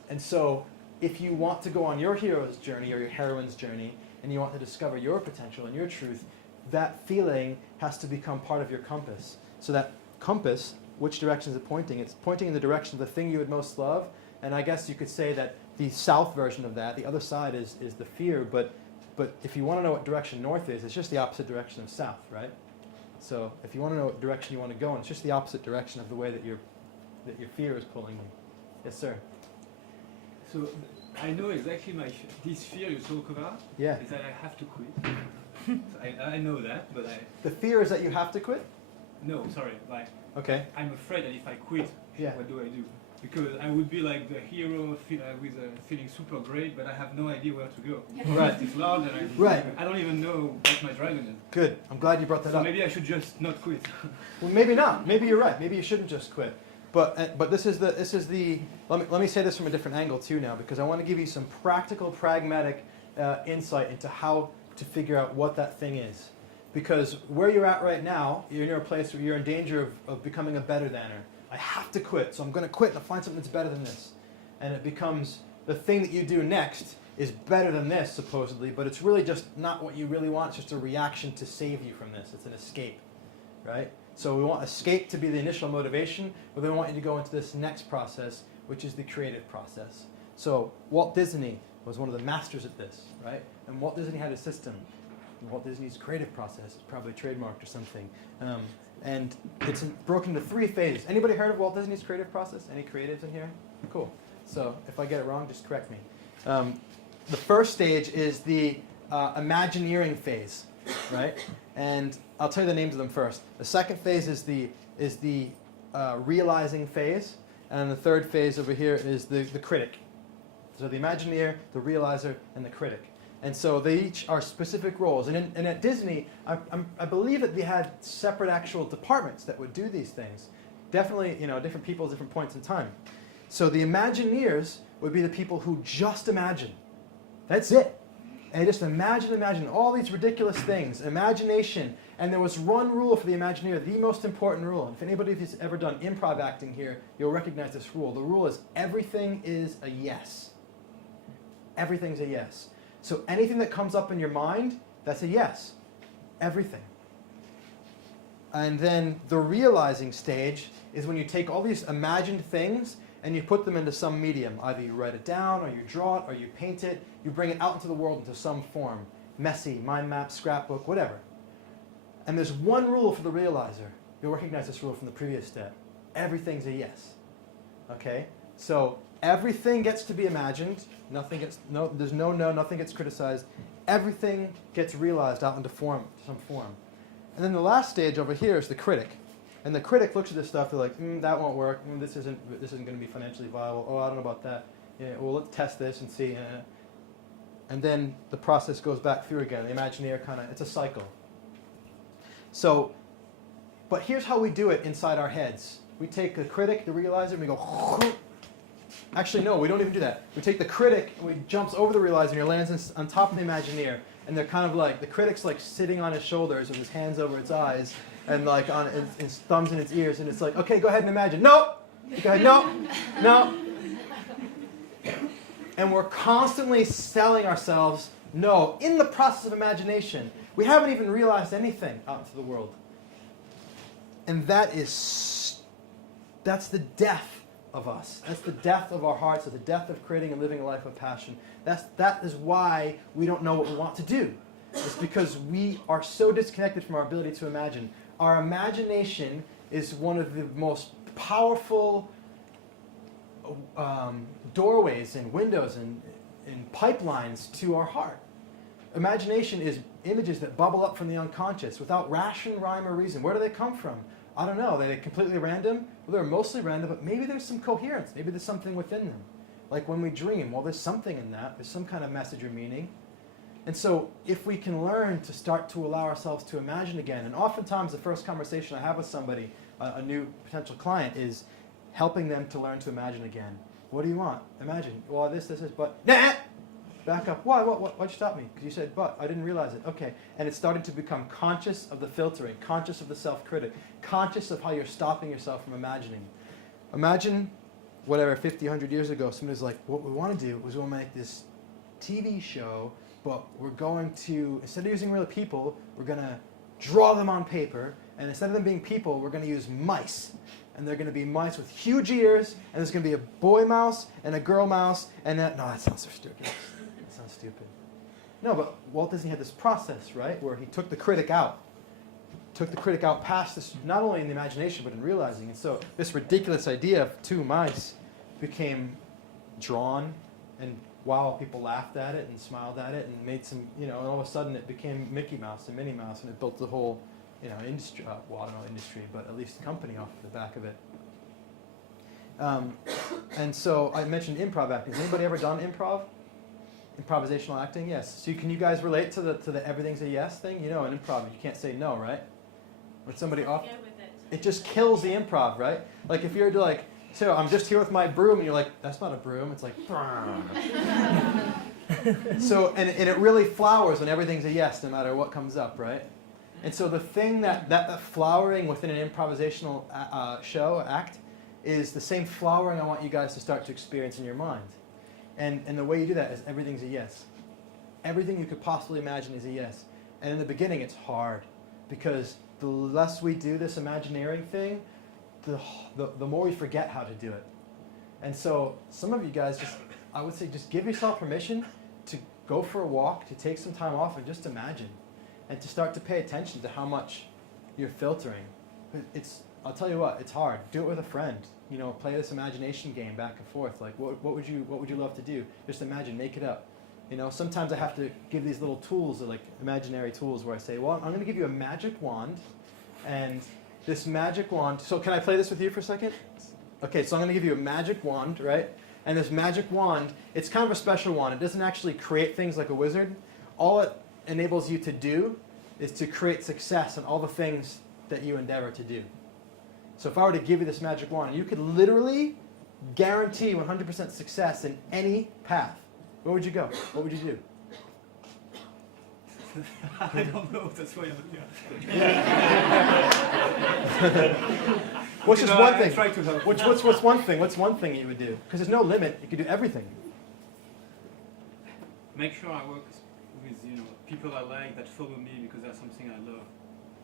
And so if you want to go on your hero's journey or your heroine's journey, and you want to discover your potential and your truth, that feeling has to become part of your compass. So that compass, which direction is it pointing? It's pointing in the direction of the thing you would most love. And I guess you could say that the south version of that, the other side is the fear, but if you want to know what direction north is, it's just the opposite direction of south, right? So if you want to know what direction you want to go in, it's just the opposite direction of the way that your fear is pulling you. Yes, sir. So I know exactly this fear you talk about. Yeah. Is that I have to quit. So I know that, but The fear is that you have to quit? no, sorry. Like Okay. I'm afraid that if I quit, Yeah. what do I do? Because I would be like the hero with feeling super great, but I have no idea where to go. Right. It's loud and Right. I don't even know what my dragon is. Good. I'm glad you brought that So up. maybe I should just not quit. Well, maybe not. Maybe you're right. Maybe you shouldn't just quit. But this is the. Let me say this from a different angle too now, because I want to give you some practical, pragmatic insight into how to figure out what that thing is. Because where you're at right now, you're in a place where you're in danger of becoming a better thaner. I have to quit, so I'm going to quit and I'll find something that's better than this. And it becomes the thing that you do next is better than this, supposedly, but it's really just not what you really want. It's just a reaction to save you from this. It's an escape, right? So we want escape to be the initial motivation, but then we want you to go into this next process, which is the creative process. So Walt Disney was one of the masters at this, right? And Walt Disney had a system. Walt Disney's creative process is probably trademarked or something. And it's broken into 3 phases. Anybody heard of Walt Disney's creative process? Any creatives in here? Cool. So if I get it wrong, just correct me. The first stage is the Imagineering phase, right? And I'll tell you the names of them first. The second phase is the realizing phase, and the third phase over here is the critic. So the Imagineer, the Realizer, and the critic. And so they each are specific roles. And at Disney, I believe that they had separate actual departments that would do these things. Definitely, different people at different points in time. So the Imagineers would be the people who just imagine. That's it. And they just imagine all these ridiculous things. Imagination. And there was one rule for the Imagineer, the most important rule. And if anybody has ever done improv acting here, you'll recognize this rule. The rule is everything is a yes. Everything's a yes. So anything that comes up in your mind, that's a yes. Everything. And then the realizing stage is when you take all these imagined things and you put them into some medium. Either you write it down, or you draw it, or you paint it. You bring it out into the world into some form. Messy, mind map, scrapbook, whatever. And there's one rule for the realizer. You'll recognize this rule from the previous step. Everything's a yes. Okay? So everything gets to be imagined. Nothing gets there's no nothing gets criticized. Everything gets realized out into some form. And then the last stage over here is the critic. And the critic looks at this stuff, they're like, that won't work, this isn't going to be financially viable, oh, I don't know about that. Yeah, well, let's test this and see. And then the process goes back through again. The Imagineer it's a cycle. So, but here's how we do it inside our heads. We take the critic, the realizer, and we go, actually no, we don't even do that. We take the critic, and we jumps over the realizer, and he lands on top of the Imagineer. And they're kind of like, the critic's like sitting on his shoulders with his hands over its eyes, and like on his thumbs in its ears, and it's like, okay, go ahead and imagine. No! Go ahead, no! And we're constantly selling ourselves no. In the process of imagination, we haven't even realized anything out into the world. And that's the death of us. That's the death of our hearts, that's the death of creating and living a life of passion. That is why we don't know what we want to do. It's because we are so disconnected from our ability to imagine. Our imagination is one of the most powerful doorways and windows and pipelines to our heart. Imagination is images that bubble up from the unconscious without ration, rhyme, or reason. Where do they come from? I don't know. Are they completely random? Well, they're mostly random, but maybe there's some coherence. Maybe there's something within them. Like when we dream, well, there's something in that. There's some kind of message or meaning. And so if we can learn to start to allow ourselves to imagine again, and oftentimes the first conversation I have with somebody, a new potential client, is helping them to learn to imagine again. What do you want? Imagine. Well, this, but nah! back up. Why? Why'd you stop me? Because you said but. I didn't realize it. Okay. And it started to become conscious of the filtering, conscious of the self-critic, conscious of how you're stopping yourself from imagining. Imagine, whatever, 50, 100 years ago, somebody's like, what we want to do is we'll make this TV show, but we're going to, instead of using real people, we're going to draw them on paper, and instead of them being people, we're going to use mice. And they're going to be mice with huge ears, and there's going to be a boy mouse and a girl mouse, and that, no, that sounds so stupid. That sounds stupid. No, but Walt Disney had this process, right, where he took the critic out. Took the critic out past this, not only in the imagination, but in realizing. And so this ridiculous idea of two mice became drawn, and wow, people laughed at it and smiled at it and made some, and all of a sudden it became Mickey Mouse and Minnie Mouse, and it built the whole, industry, well, I don't know industry, but at least company off the back of it. And so I mentioned improv acting. Has anybody ever done improv? Improvisational acting? Yes. So can you guys relate to the everything's a yes thing? In improv, you can't say no, right? When somebody off, it just kills the improv, right? Like if you're like, so I'm just here with my broom, and you're like, that's not a broom. It's like, so and it really flowers when everything's a yes, no matter what comes up, right? And so the thing that flowering within an improvisational act is the same flowering I want you guys to start to experience in your mind. And the way you do that is everything's a yes. Everything you could possibly imagine is a yes. And in the beginning, it's hard because the less we do this imagineering thing, the more we forget how to do it. And so some of you guys I would say just give yourself permission to go for a walk, to take some time off and just imagine. And to start to pay attention to how much you're filtering. I'll tell you what, it's hard. Do it with a friend. Play this imagination game back and forth. Like, what would you love to do? Just imagine, make it up. Sometimes I have to give these little tools, like imaginary tools, where I say, well, I'm going to give you a magic wand, and this magic wand. So can I play this with you for a second? Okay, so I'm going to give you a magic wand, right? And this magic wand, it's kind of a special wand. It doesn't actually create things like a wizard. All it enables you to do is to create success in all the things that you endeavor to do. So if I were to give you this magic wand, you could literally guarantee 100% success in any path. Where would you go? What would you do? I don't know. That's why I'm here. What's just one thing? Try to help. What's one thing? What's one thing you would do? Because there's no limit. You could do everything. Make sure I work with people I like that follow me because that's something I love.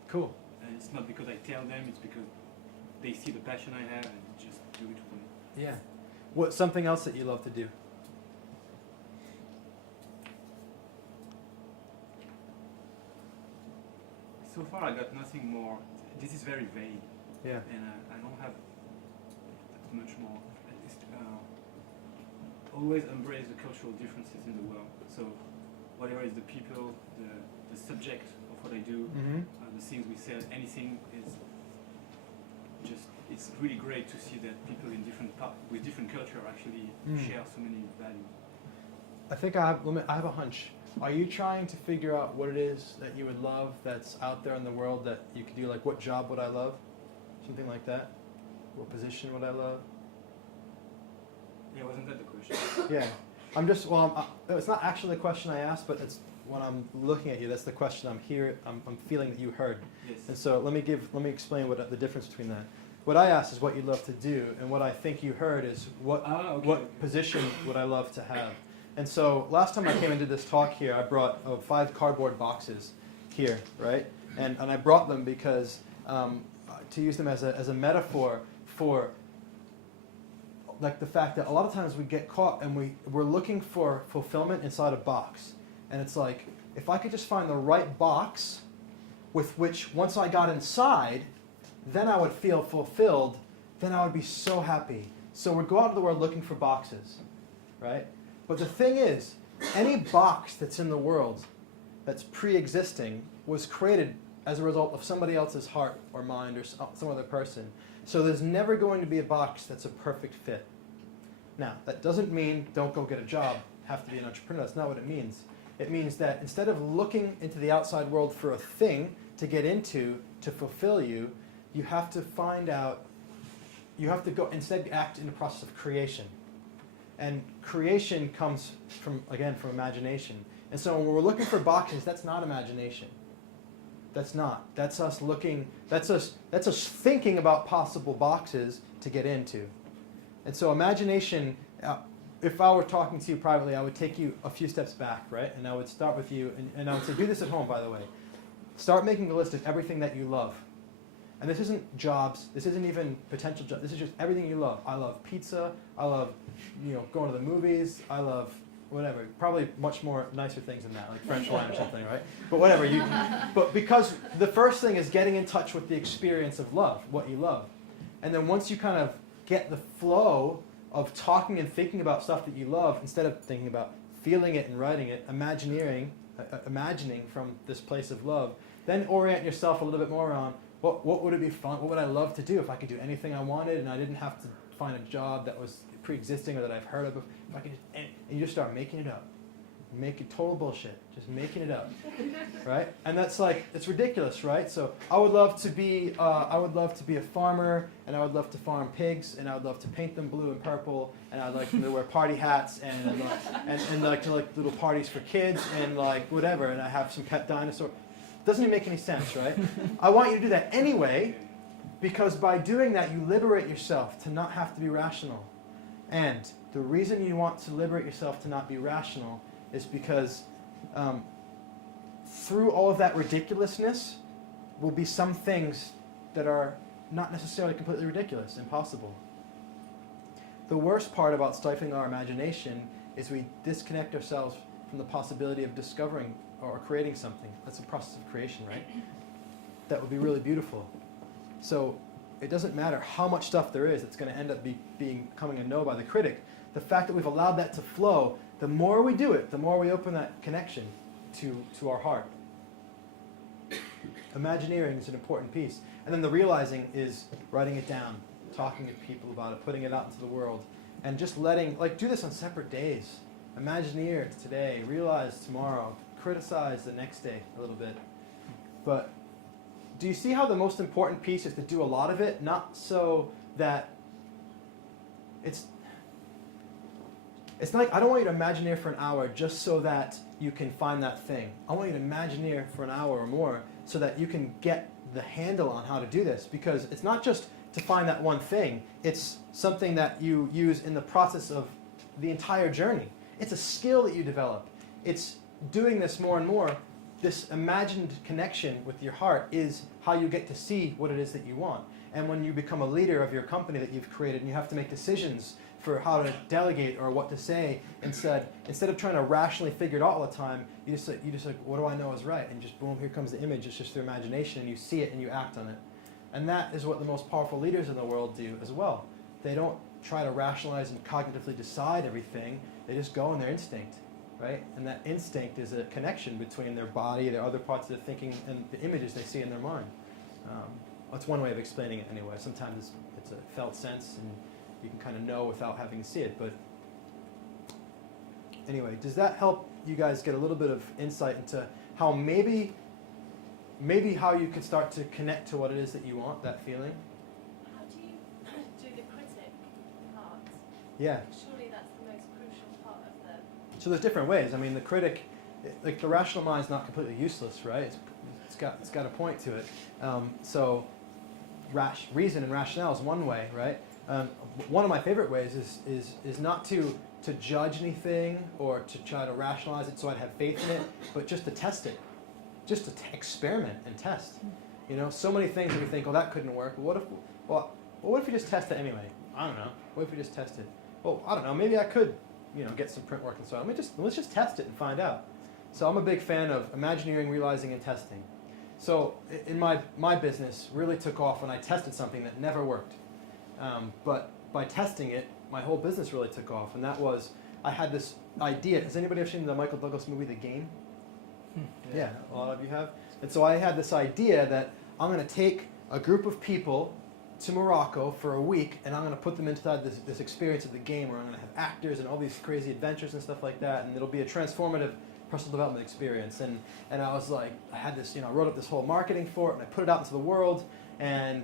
Cool. And it's not because I tell them. It's because they see the passion I have and just do it for me. Yeah. What's something else that you love to do? So far, I got nothing more. This is very vague. Yeah. And I don't have that much more. I just always embrace the cultural differences in the world. So whatever is the people, the subject of what I do, the things we say, anything is just, it's really great to see that people in with different culture actually share so many values. I think I have a hunch. Are you trying to figure out what it is that you would love that's out there in the world that you could do? Like, what job would I love? Something like that? What position would I love? Yeah, wasn't that the question? Yeah. It's not actually the question I asked, but it's when I'm looking at you, that's the question I'm feeling that you heard. Yes. And so let me explain what the difference between that. What I asked is what you love to do, and what I think you heard is what position would I love to have. And so last time I came and did this talk here, I brought 5 cardboard boxes here, right? And I brought them because to use them as a metaphor for like the fact that a lot of times we get caught and we're looking for fulfillment inside a box. And it's like, if I could just find the right box with which once I got inside, then I would feel fulfilled, then I would be so happy. So we go out into the world looking for boxes, right? But the thing is, any box that's in the world that's pre-existing was created as a result of somebody else's heart or mind or some other person. So there's never going to be a box that's a perfect fit. Now, that doesn't mean don't go get a job, have to be an entrepreneur. That's not what it means. It means that instead of looking into the outside world for a thing to get into to fulfill you, you have to find out, you have to go instead act in the process of creation. And creation comes from imagination. And so when we're looking for boxes, that's not imagination. That's not. That's us looking, that's us thinking about possible boxes to get into. And so imagination, if I were talking to you privately, I would take you a few steps back, right? And I would start with you, and I would say, do this at home, by the way. Start making a list of everything that you love. And this isn't jobs, this isn't even potential jobs, this is just everything you love. I love pizza, I love, going to the movies, I love whatever. Probably much more nicer things than that, like French wine or something, right? But whatever. But because the first thing is getting in touch with the experience of love, what you love. And then once you kind of get the flow of talking and thinking about stuff that you love, instead of thinking about feeling it and writing it, imagining from this place of love, then orient yourself a little bit more around what would it be fun, what would I love to do if I could do anything I wanted and I didn't have to find a job that was pre-existing or that I've heard of. If I could just, and you just start making it up. Making total bullshit. Just making it up. Right? And that's like, it's ridiculous, right? So I would love to be a farmer, and I would love to farm pigs, and I would love to paint them blue and purple, and I'd like them to wear party hats and like to like little parties for kids and like whatever, and I have some pet dinosaur. Doesn't even make any sense, right? I want you to do that anyway, because by doing that you liberate yourself to not have to be rational. And the reason you want to liberate yourself to not be rational is because through all of that ridiculousness will be some things that are not necessarily completely ridiculous, impossible. The worst part about stifling our imagination is we disconnect ourselves from the possibility of discovering or creating something. That's a process of creation, right? That would be really beautiful. So it doesn't matter how much stuff there is that's going to end up becoming a no by the critic. The fact that we've allowed that to flow, the more we do it, the more we open that connection to our heart. Imagineering is an important piece. And then the realizing is writing it down, talking to people about it, putting it out into the world, and just do this on separate days. Imagineer today, realize tomorrow, criticize the next day a little bit. But do you see how the most important piece is to do a lot of it, not so that it's like, I don't want you to imagineer for an hour just so that you can find that thing. I want you to imagineer for an hour or more so that you can get the handle on how to do this, because it's not just to find that one thing, it's something that you use in the process of the entire journey. It's a skill that you develop. It's doing this more and more. This imagined connection with your heart is how you get to see what it is that you want. And when you become a leader of your company that you've created and you have to make decisions for how to delegate or what to say, instead of trying to rationally figure it out all the time, you just like, what do I know is right? And just boom, here comes the image. It's just through imagination, and you see it and you act on it. And that is what the most powerful leaders in the world do as well. They don't try to rationalize and cognitively decide everything. They just go on their instinct. Right? And that instinct is a connection between their body, their other parts of their thinking, and the images they see in their mind. That's one way of explaining it anyway. Sometimes it's a felt sense, and you can kind of know without having to see it. But anyway, does that help you guys get a little bit of insight into how maybe how you could start to connect to what it is that you want, that feeling? How do you do the critic part? Yeah. Surely that's the most crucial part of the... So there's different ways. I mean, the critic, like the rational mind's not completely useless, right? It's got a point to it. So reason and rationale is one way, right? One of my favorite ways is not to judge anything or to try to rationalize it so I'd have faith in it, but just to test it, just to experiment and test. You know, so many things that we think, oh, that couldn't work. What if we just test it anyway? I don't know. What if we just test it? Well, I don't know. Maybe I could, get some print work and so on. Let's just test it and find out. So I'm a big fan of imagineering, realizing, and testing. So in my business really took off when I tested something that never worked. But by testing it, my whole business really took off. And that was, I had this idea. Has anybody ever seen the Michael Douglas movie, The Game? Yeah, a lot of you have. And so I had this idea that I'm going to take a group of people to Morocco for a week, and I'm going to put them inside this experience of the game where I'm going to have actors and all these crazy adventures and stuff like that, and it'll be a transformative personal development experience. And I was like, I had this, I wrote up this whole marketing for it, and I put it out into the world, and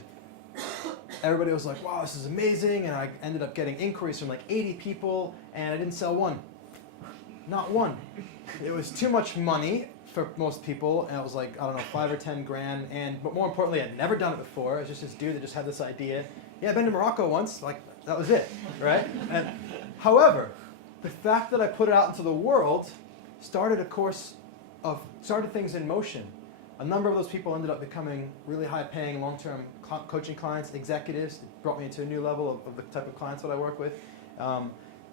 everybody was like, wow, this is amazing. And I ended up getting inquiries from like 80 people, and I didn't sell one. Not one. It was too much money for most people, and it was like, I don't know, 5 or 10 grand. But more importantly, I'd never done it before. I was just this dude that just had this idea. Yeah, I've been to Morocco once. Like, that was it, right? And however, the fact that I put it out into the world started things in motion. A number of those people ended up becoming really high-paying, long-term coaching clients, executives. It brought me into a new level of the type of clients that I work with.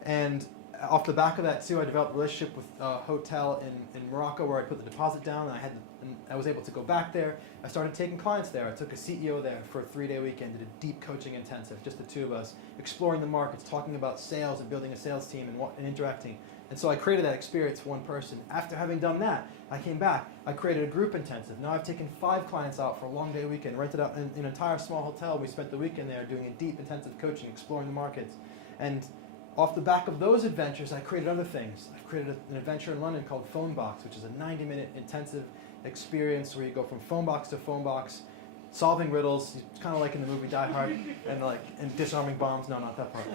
And off the back of that, too, I developed a relationship with a hotel in Morocco where I put the deposit down, and I was able to go back there. I started taking clients there. I took a CEO there for a 3-day weekend, did a deep coaching intensive, just the two of us, exploring the markets, talking about sales and building a sales team and interacting. And so I created that experience for one person. After having done that, I came back. I created a group intensive. Now I've taken 5 clients out for a long day weekend, rented out an entire small hotel. We spent the weekend there doing a deep intensive coaching, exploring the markets. And off the back of those adventures, I created other things. I created an adventure in London called Phone Box, which is a 90-minute intensive experience where you go from phone box to phone box, solving riddles. It's kind of like in the movie Die Hard, and disarming bombs. No, not that part.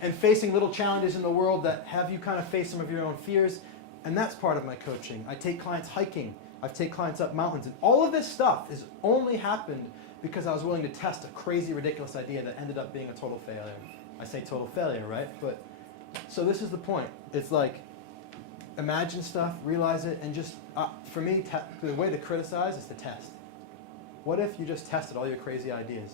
And facing little challenges in the world that have you kind of face some of your own fears. And that's part of my coaching. I take clients hiking. I take clients up mountains. And all of this stuff has only happened because I was willing to test a crazy, ridiculous idea that ended up being a total failure. I say total failure, right? But so this is the point. It's like, imagine stuff, realize it, and just, for me, the way to criticize is to test. What if you just tested all your crazy ideas?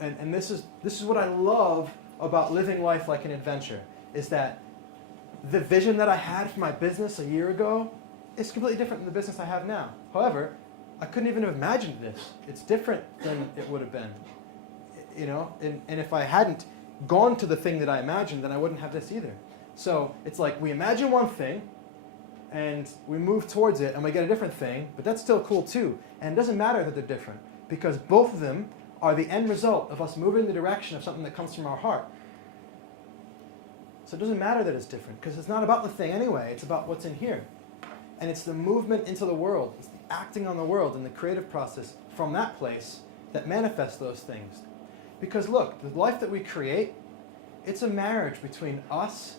And this is what I love about living life like an adventure, is that the vision that I had for my business a year ago is completely different than the business I have now. However, I couldn't even have imagined this. It's different than it would have been. You know, and if I hadn't gone to the thing that I imagined, then I wouldn't have this either. So it's like we imagine one thing, and we move towards it, and we get a different thing, but that's still cool too. And it doesn't matter that they're different, because both of them are the end result of us moving in the direction of something that comes from our heart. So it doesn't matter that it's different, because it's not about the thing anyway, it's about what's in here. And it's the movement into the world, it's the acting on the world and the creative process from that place that manifests those things. Because look, the life that we create, it's a marriage between us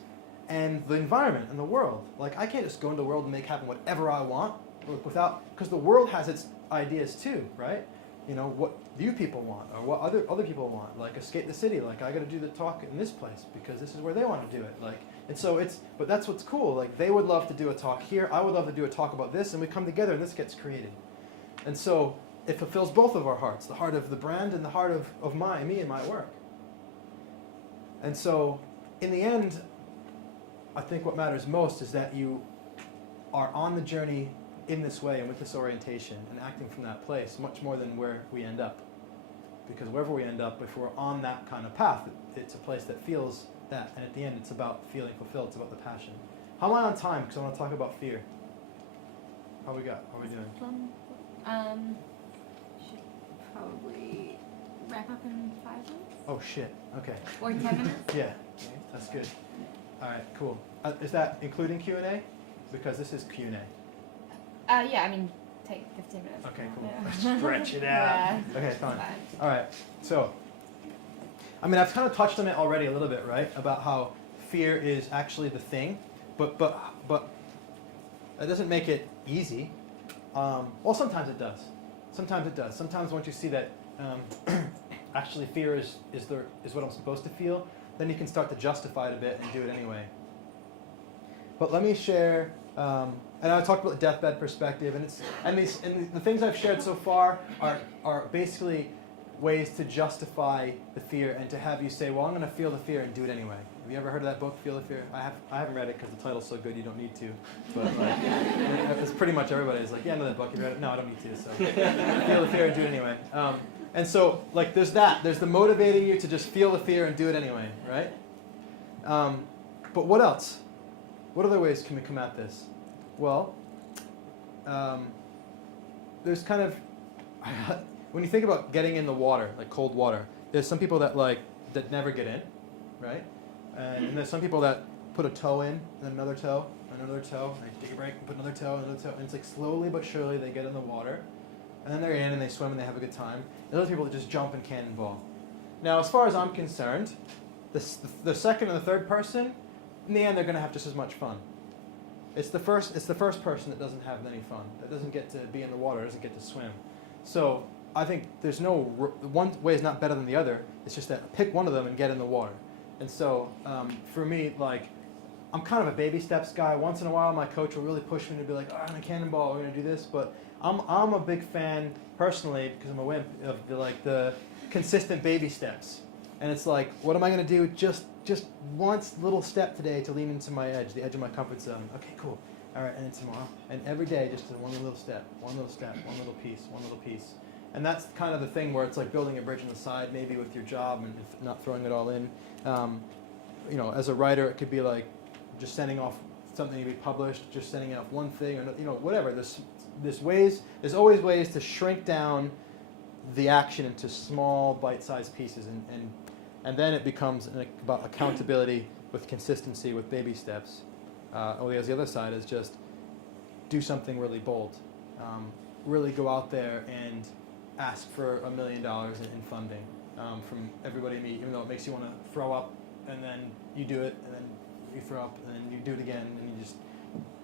and the environment and the world. Like, I can't just go into the world and make happen whatever I want because the world has its ideas too, right? You know, what you people want or what other people want, like escape the city, like I got to do the talk in this place because this is where they want to do it. Like, and so but that's what's cool. Like, they would love to do a talk here, I would love to do a talk about this, and we come together and this gets created. And so it fulfills both of our hearts, the heart of the brand and the heart of me and my work. And so in the end, I think what matters most is that you are on the journey in this way and with this orientation and acting from that place much more than where we end up. Because wherever we end up, if we're on that kind of path, it's a place that feels that. And at the end, it's about feeling fulfilled. It's about the passion. How am I on time? Because I want to talk about fear. How we got? How are we doing? Should probably wrap up in 5 minutes? Oh, shit. Okay. Or 10 minutes? Yeah, that's good. All right, cool. Is that including Q&A? Because this is Q&A. Yeah, I mean, take 15 minutes. Okay, cool. Yeah. Stretch it out. Yeah. Okay, It's fine. fine. All right, so, I mean, I've kind of touched on it already a little bit, right? About how fear is actually the thing, but that doesn't make it easy. Well, sometimes it does. Sometimes it does. Sometimes once you see that actually fear is what I'm supposed to feel, then you can start to justify it a bit and do it anyway. But let me share, and I talked about the deathbed perspective, and the things I've shared so far are basically ways to justify the fear and to have you say, well, I'm going to feel the fear and do it anyway. Have you ever heard of that book, Feel the Fear? I haven't read it because the title's so good you don't need to. But like, it's pretty much everybody's like, yeah, I know that book. Have you read it? No, I don't need to. So feel the fear and do it anyway. And so, like, there's that. There's the motivating you to just feel the fear and do it anyway, right? But what else? What other ways can we come at this? Well, there's kind of, when you think about getting in the water, like cold water, there's some people that never get in, right? And there's some people that put a toe in, then another toe, and another toe, and they take a break, and put another toe, and another toe, and it's like slowly but surely they get in the water, and then they're in and they swim and they have a good time. There's other people that just jump and cannonball. Now, as far as I'm concerned, the second and the third person, in the end, they're going to have just as much fun. It's the first person that doesn't have any fun, that doesn't get to be in the water, doesn't get to swim. So I think there's no one way is not better than the other. It's just that pick one of them and get in the water. And so for me, like, I'm kind of a baby steps guy. Once in a while, my coach will really push me to be like, "Oh, I'm gonna cannonball. We're gonna do this." But I'm a big fan personally, because I'm a wimp, of the consistent baby steps. And it's like, what am I gonna do? Just one little step today to lean into my edge, the edge of my comfort zone. Okay, cool. All right, and then tomorrow, and every day, just one little step, one little step, one little piece, one little piece. And that's kind of the thing where it's like building a bridge on the side, maybe with your job and not throwing it all in. You know, as a writer, it could be like just sending off something to be published, just sending off one thing, or whatever. There's always ways to shrink down the action into small, bite-sized pieces, and then it becomes about accountability with consistency, with baby steps. The other side is just do something really bold. Really go out there and ask for $1 million in funding from everybody you meet, even though it makes you want to throw up, and then you do it, and then you throw up, and then you do it again, and you just.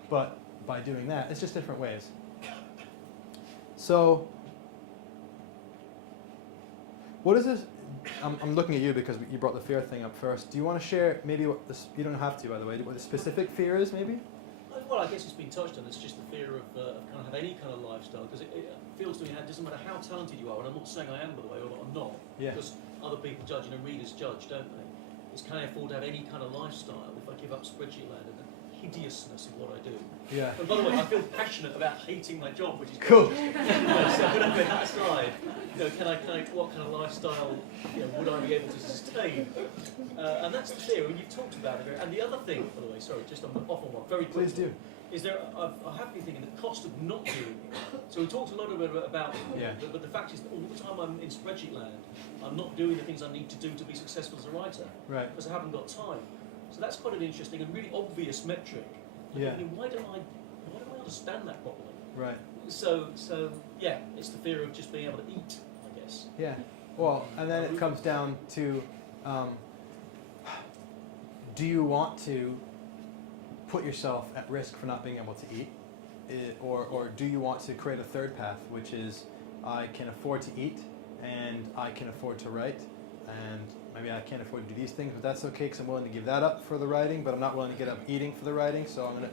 But by doing that, it's just different ways. So, what is this? I'm looking at you because you brought the fear thing up first. Do you want to share maybe what this? You don't have to, by the way. What the specific fear is, maybe? Well, I guess it's been touched on. It's just the fear of kind of any kind of lifestyle, because it feels to me it doesn't matter how talented you are, and I'm not saying I am, by the way, or I'm not, Yeah. because other people judge and readers judge, don't they? It's can I afford to have any kind of lifestyle if I give up spreadsheet land and the hideousness of what I do? Yeah. And by the way, I feel passionate about hating my job, which is Cool. So whatever that aside, can I what kind of lifestyle would I be able to sustain? And that's the theory. You've talked about it. And the other thing, by the way, sorry, just off on one, very quickly. Please do. Is there? I have been thinking the cost of not doing it. So we talked a lot about Yeah. but the fact is that all the time I'm in spreadsheet land, I'm not doing the things I need to do to be successful as a writer, Right. because I haven't got time. So that's quite an interesting and really obvious metric. I'm Yeah. thinking, why don't I understand that properly? Right. So yeah, it's the fear of just being able to eat, I guess. Yeah. Well, and then it comes down to, do you want to put yourself at risk for not being able to eat, or do you want to create a third path, which is I can afford to eat and I can afford to write, and maybe I can't afford to do these things, but that's okay because I'm willing to give that up for the writing, but I'm not willing to give up eating for the writing, so I'm gonna,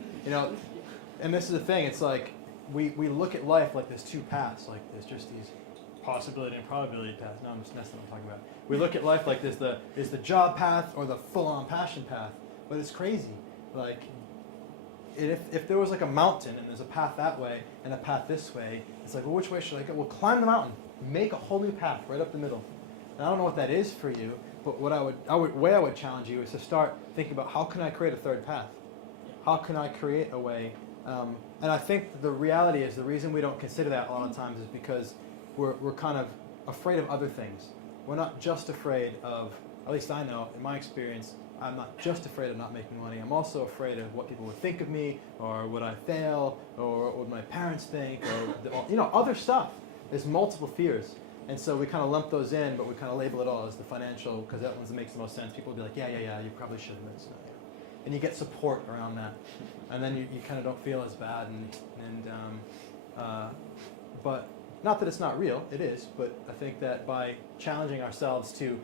and this is the thing, it's like we look at life like there's two paths, like there's just these possibility and probability paths. No, that's not what I'm talking about. We look at life like there's the job path or the full-on passion path, but it's crazy. Like, if there was like a mountain and there's a path that way and a path this way, it's like, well, which way should I go? Well, climb the mountain, make a whole new path right up the middle. And I don't know what that is for you, but what I would challenge you is to start thinking about how can I create a third path? How can I create a way? And I think the reality is the reason we don't consider that a lot of times is because we're kind of afraid of other things. We're not just afraid of, at least I know, in my experience, I'm not just afraid of not making money. I'm also afraid of what people would think of me, or would I fail, or what would my parents think, or other stuff. There's multiple fears. And so we kind of lump those in, but we kind of label it all as the financial, because that one makes the most sense. People will be like, yeah, you probably should have. And you get support around that. And then you kind of don't feel as bad. But not that it's not real, it is, but I think that by challenging ourselves to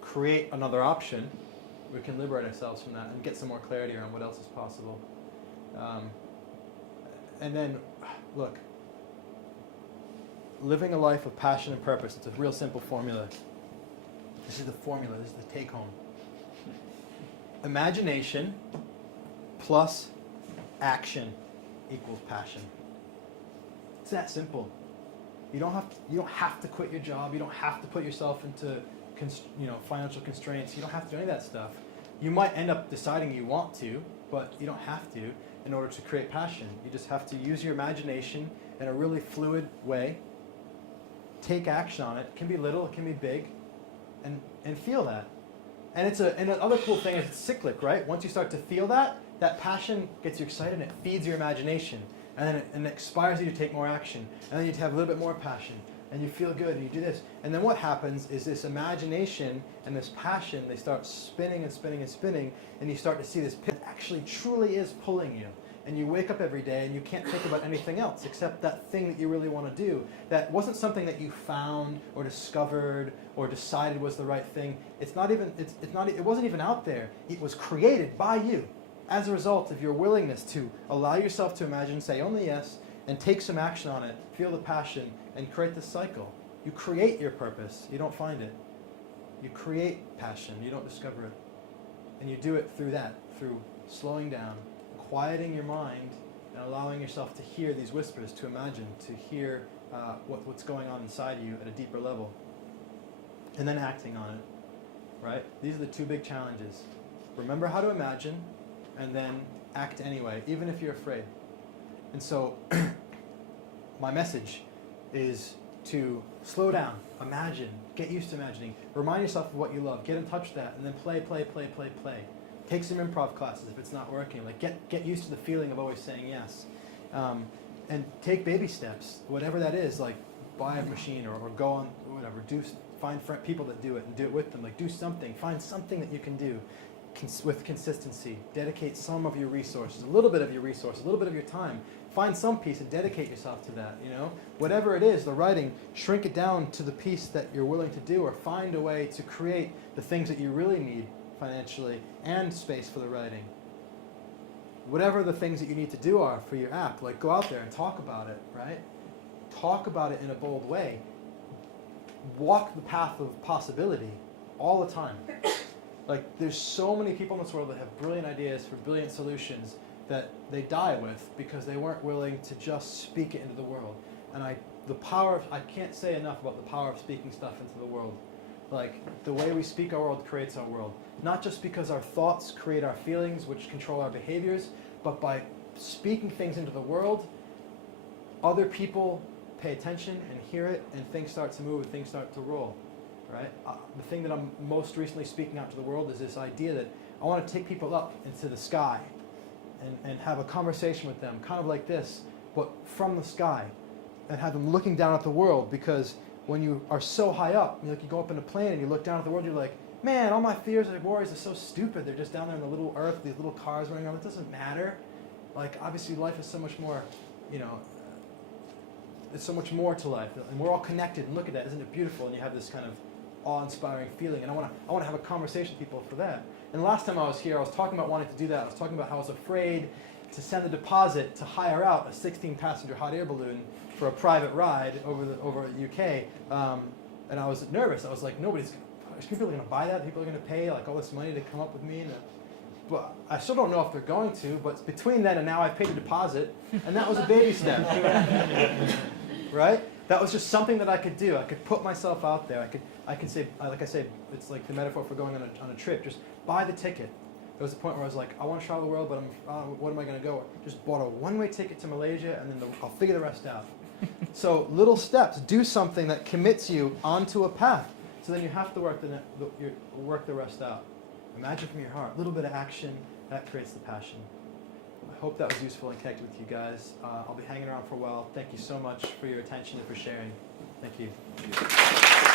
create another option, we can liberate ourselves from that and get some more clarity around what else is possible. And then, look, living a life of passion and purpose, it's a real simple formula. This is the formula, this is the take home. Imagination plus action equals passion. It's that simple. You don't have to quit your job. You don't have to put yourself into financial constraints. You don't have to do any of that stuff. You might end up deciding you want to, but you don't have to in order to create passion. You just have to use your imagination in a really fluid way. Take action on it. It can be little, it can be big, and feel that. And the other cool thing is it's cyclic, right? Once you start to feel that passion gets you excited and it feeds your imagination. and then it inspires you to take more action, and then you have a little bit more passion, and you feel good, and you do this. And then what happens is this imagination and this passion, they start spinning and spinning and spinning, and you start to see this pit actually truly is pulling you. And you wake up every day and you can't think about anything else except that thing that you really want to do. That wasn't something that you found or discovered or decided was the right thing. It wasn't even out there. It was created by you as a result of your willingness to allow yourself to imagine, say only yes, and take some action on it, feel the passion, and create this cycle. You create your purpose. You don't find it. You create passion. You don't discover it. And you do it through that, through slowing down, quieting your mind, and allowing yourself to hear these whispers, to imagine, to hear what's going on inside of you at a deeper level. And then acting on it, right? These are the two big challenges. Remember how to imagine, and then act anyway, even if you're afraid. And so, my message is to slow down, imagine, get used to imagining, remind yourself of what you love, get in touch with that, and then play. Take some improv classes if it's not working. Like get used to the feeling of always saying yes. And take baby steps, whatever that is, like buy a machine or go on, whatever, find people that do it and do it with them. Like do something, find something that you can do with consistency. Dedicate some of your resources, a little bit of your resources, a little bit of your time. Find some piece and dedicate yourself to that, Whatever it is, the writing, shrink it down to the piece that you're willing to do, or find a way to create the things that you really need financially and space for the writing. Whatever the things that you need to do are for your app, like go out there and talk about it, right? Talk about it in a bold way. Walk the path of possibility all the time. Like there's so many people in this world that have brilliant ideas for brilliant solutions that they die with because they weren't willing to just speak it into the world. And I can't say enough about the power of speaking stuff into the world. Like the way we speak our world creates our world. Not just because our thoughts create our feelings, which control our behaviors, but by speaking things into the world, other people pay attention and hear it, and things start to move and things start to roll, right? The thing that I'm most recently speaking out to the world is this idea that I want to take people up into the sky and have a conversation with them, kind of like this, but from the sky, and have them looking down at the world, because when you are so high up, you go up in a plane and you look down at the world, you're like, man, all my fears and worries are so stupid. They're just down there in the little earth, these little cars running around. It doesn't matter. Like, obviously life is so much more, there's so much more to life. And we're all connected, and look at that, isn't it beautiful? And you have this kind of awe-inspiring feeling. And I want to have a conversation with people for that. And the last time I was here, I was talking about wanting to do that. I was talking about how I was afraid to send the deposit to hire out a 16-passenger hot air balloon for a private ride over the UK. And I was nervous. I was like, people are going to buy that? People are going to pay like all this money to come up with me? But I still don't know if they're going to, but between then and now I've paid a deposit, and that was a baby step. Right? That was just something that I could do. I could put myself out there. I could say, like I said, it's like the metaphor for going on a trip. Just buy the ticket. There was a point where I was like, I want to travel the world, but what am I going to go? Just bought a one-way ticket to Malaysia, and then I'll figure the rest out. So little steps. Do something that commits you onto a path. So then you have to work the rest out. Imagine from your heart. A little bit of action, that creates the passion. I hope that was useful and connected with you guys. I'll be hanging around for a while. Thank you so much for your attention and for sharing. Thank you.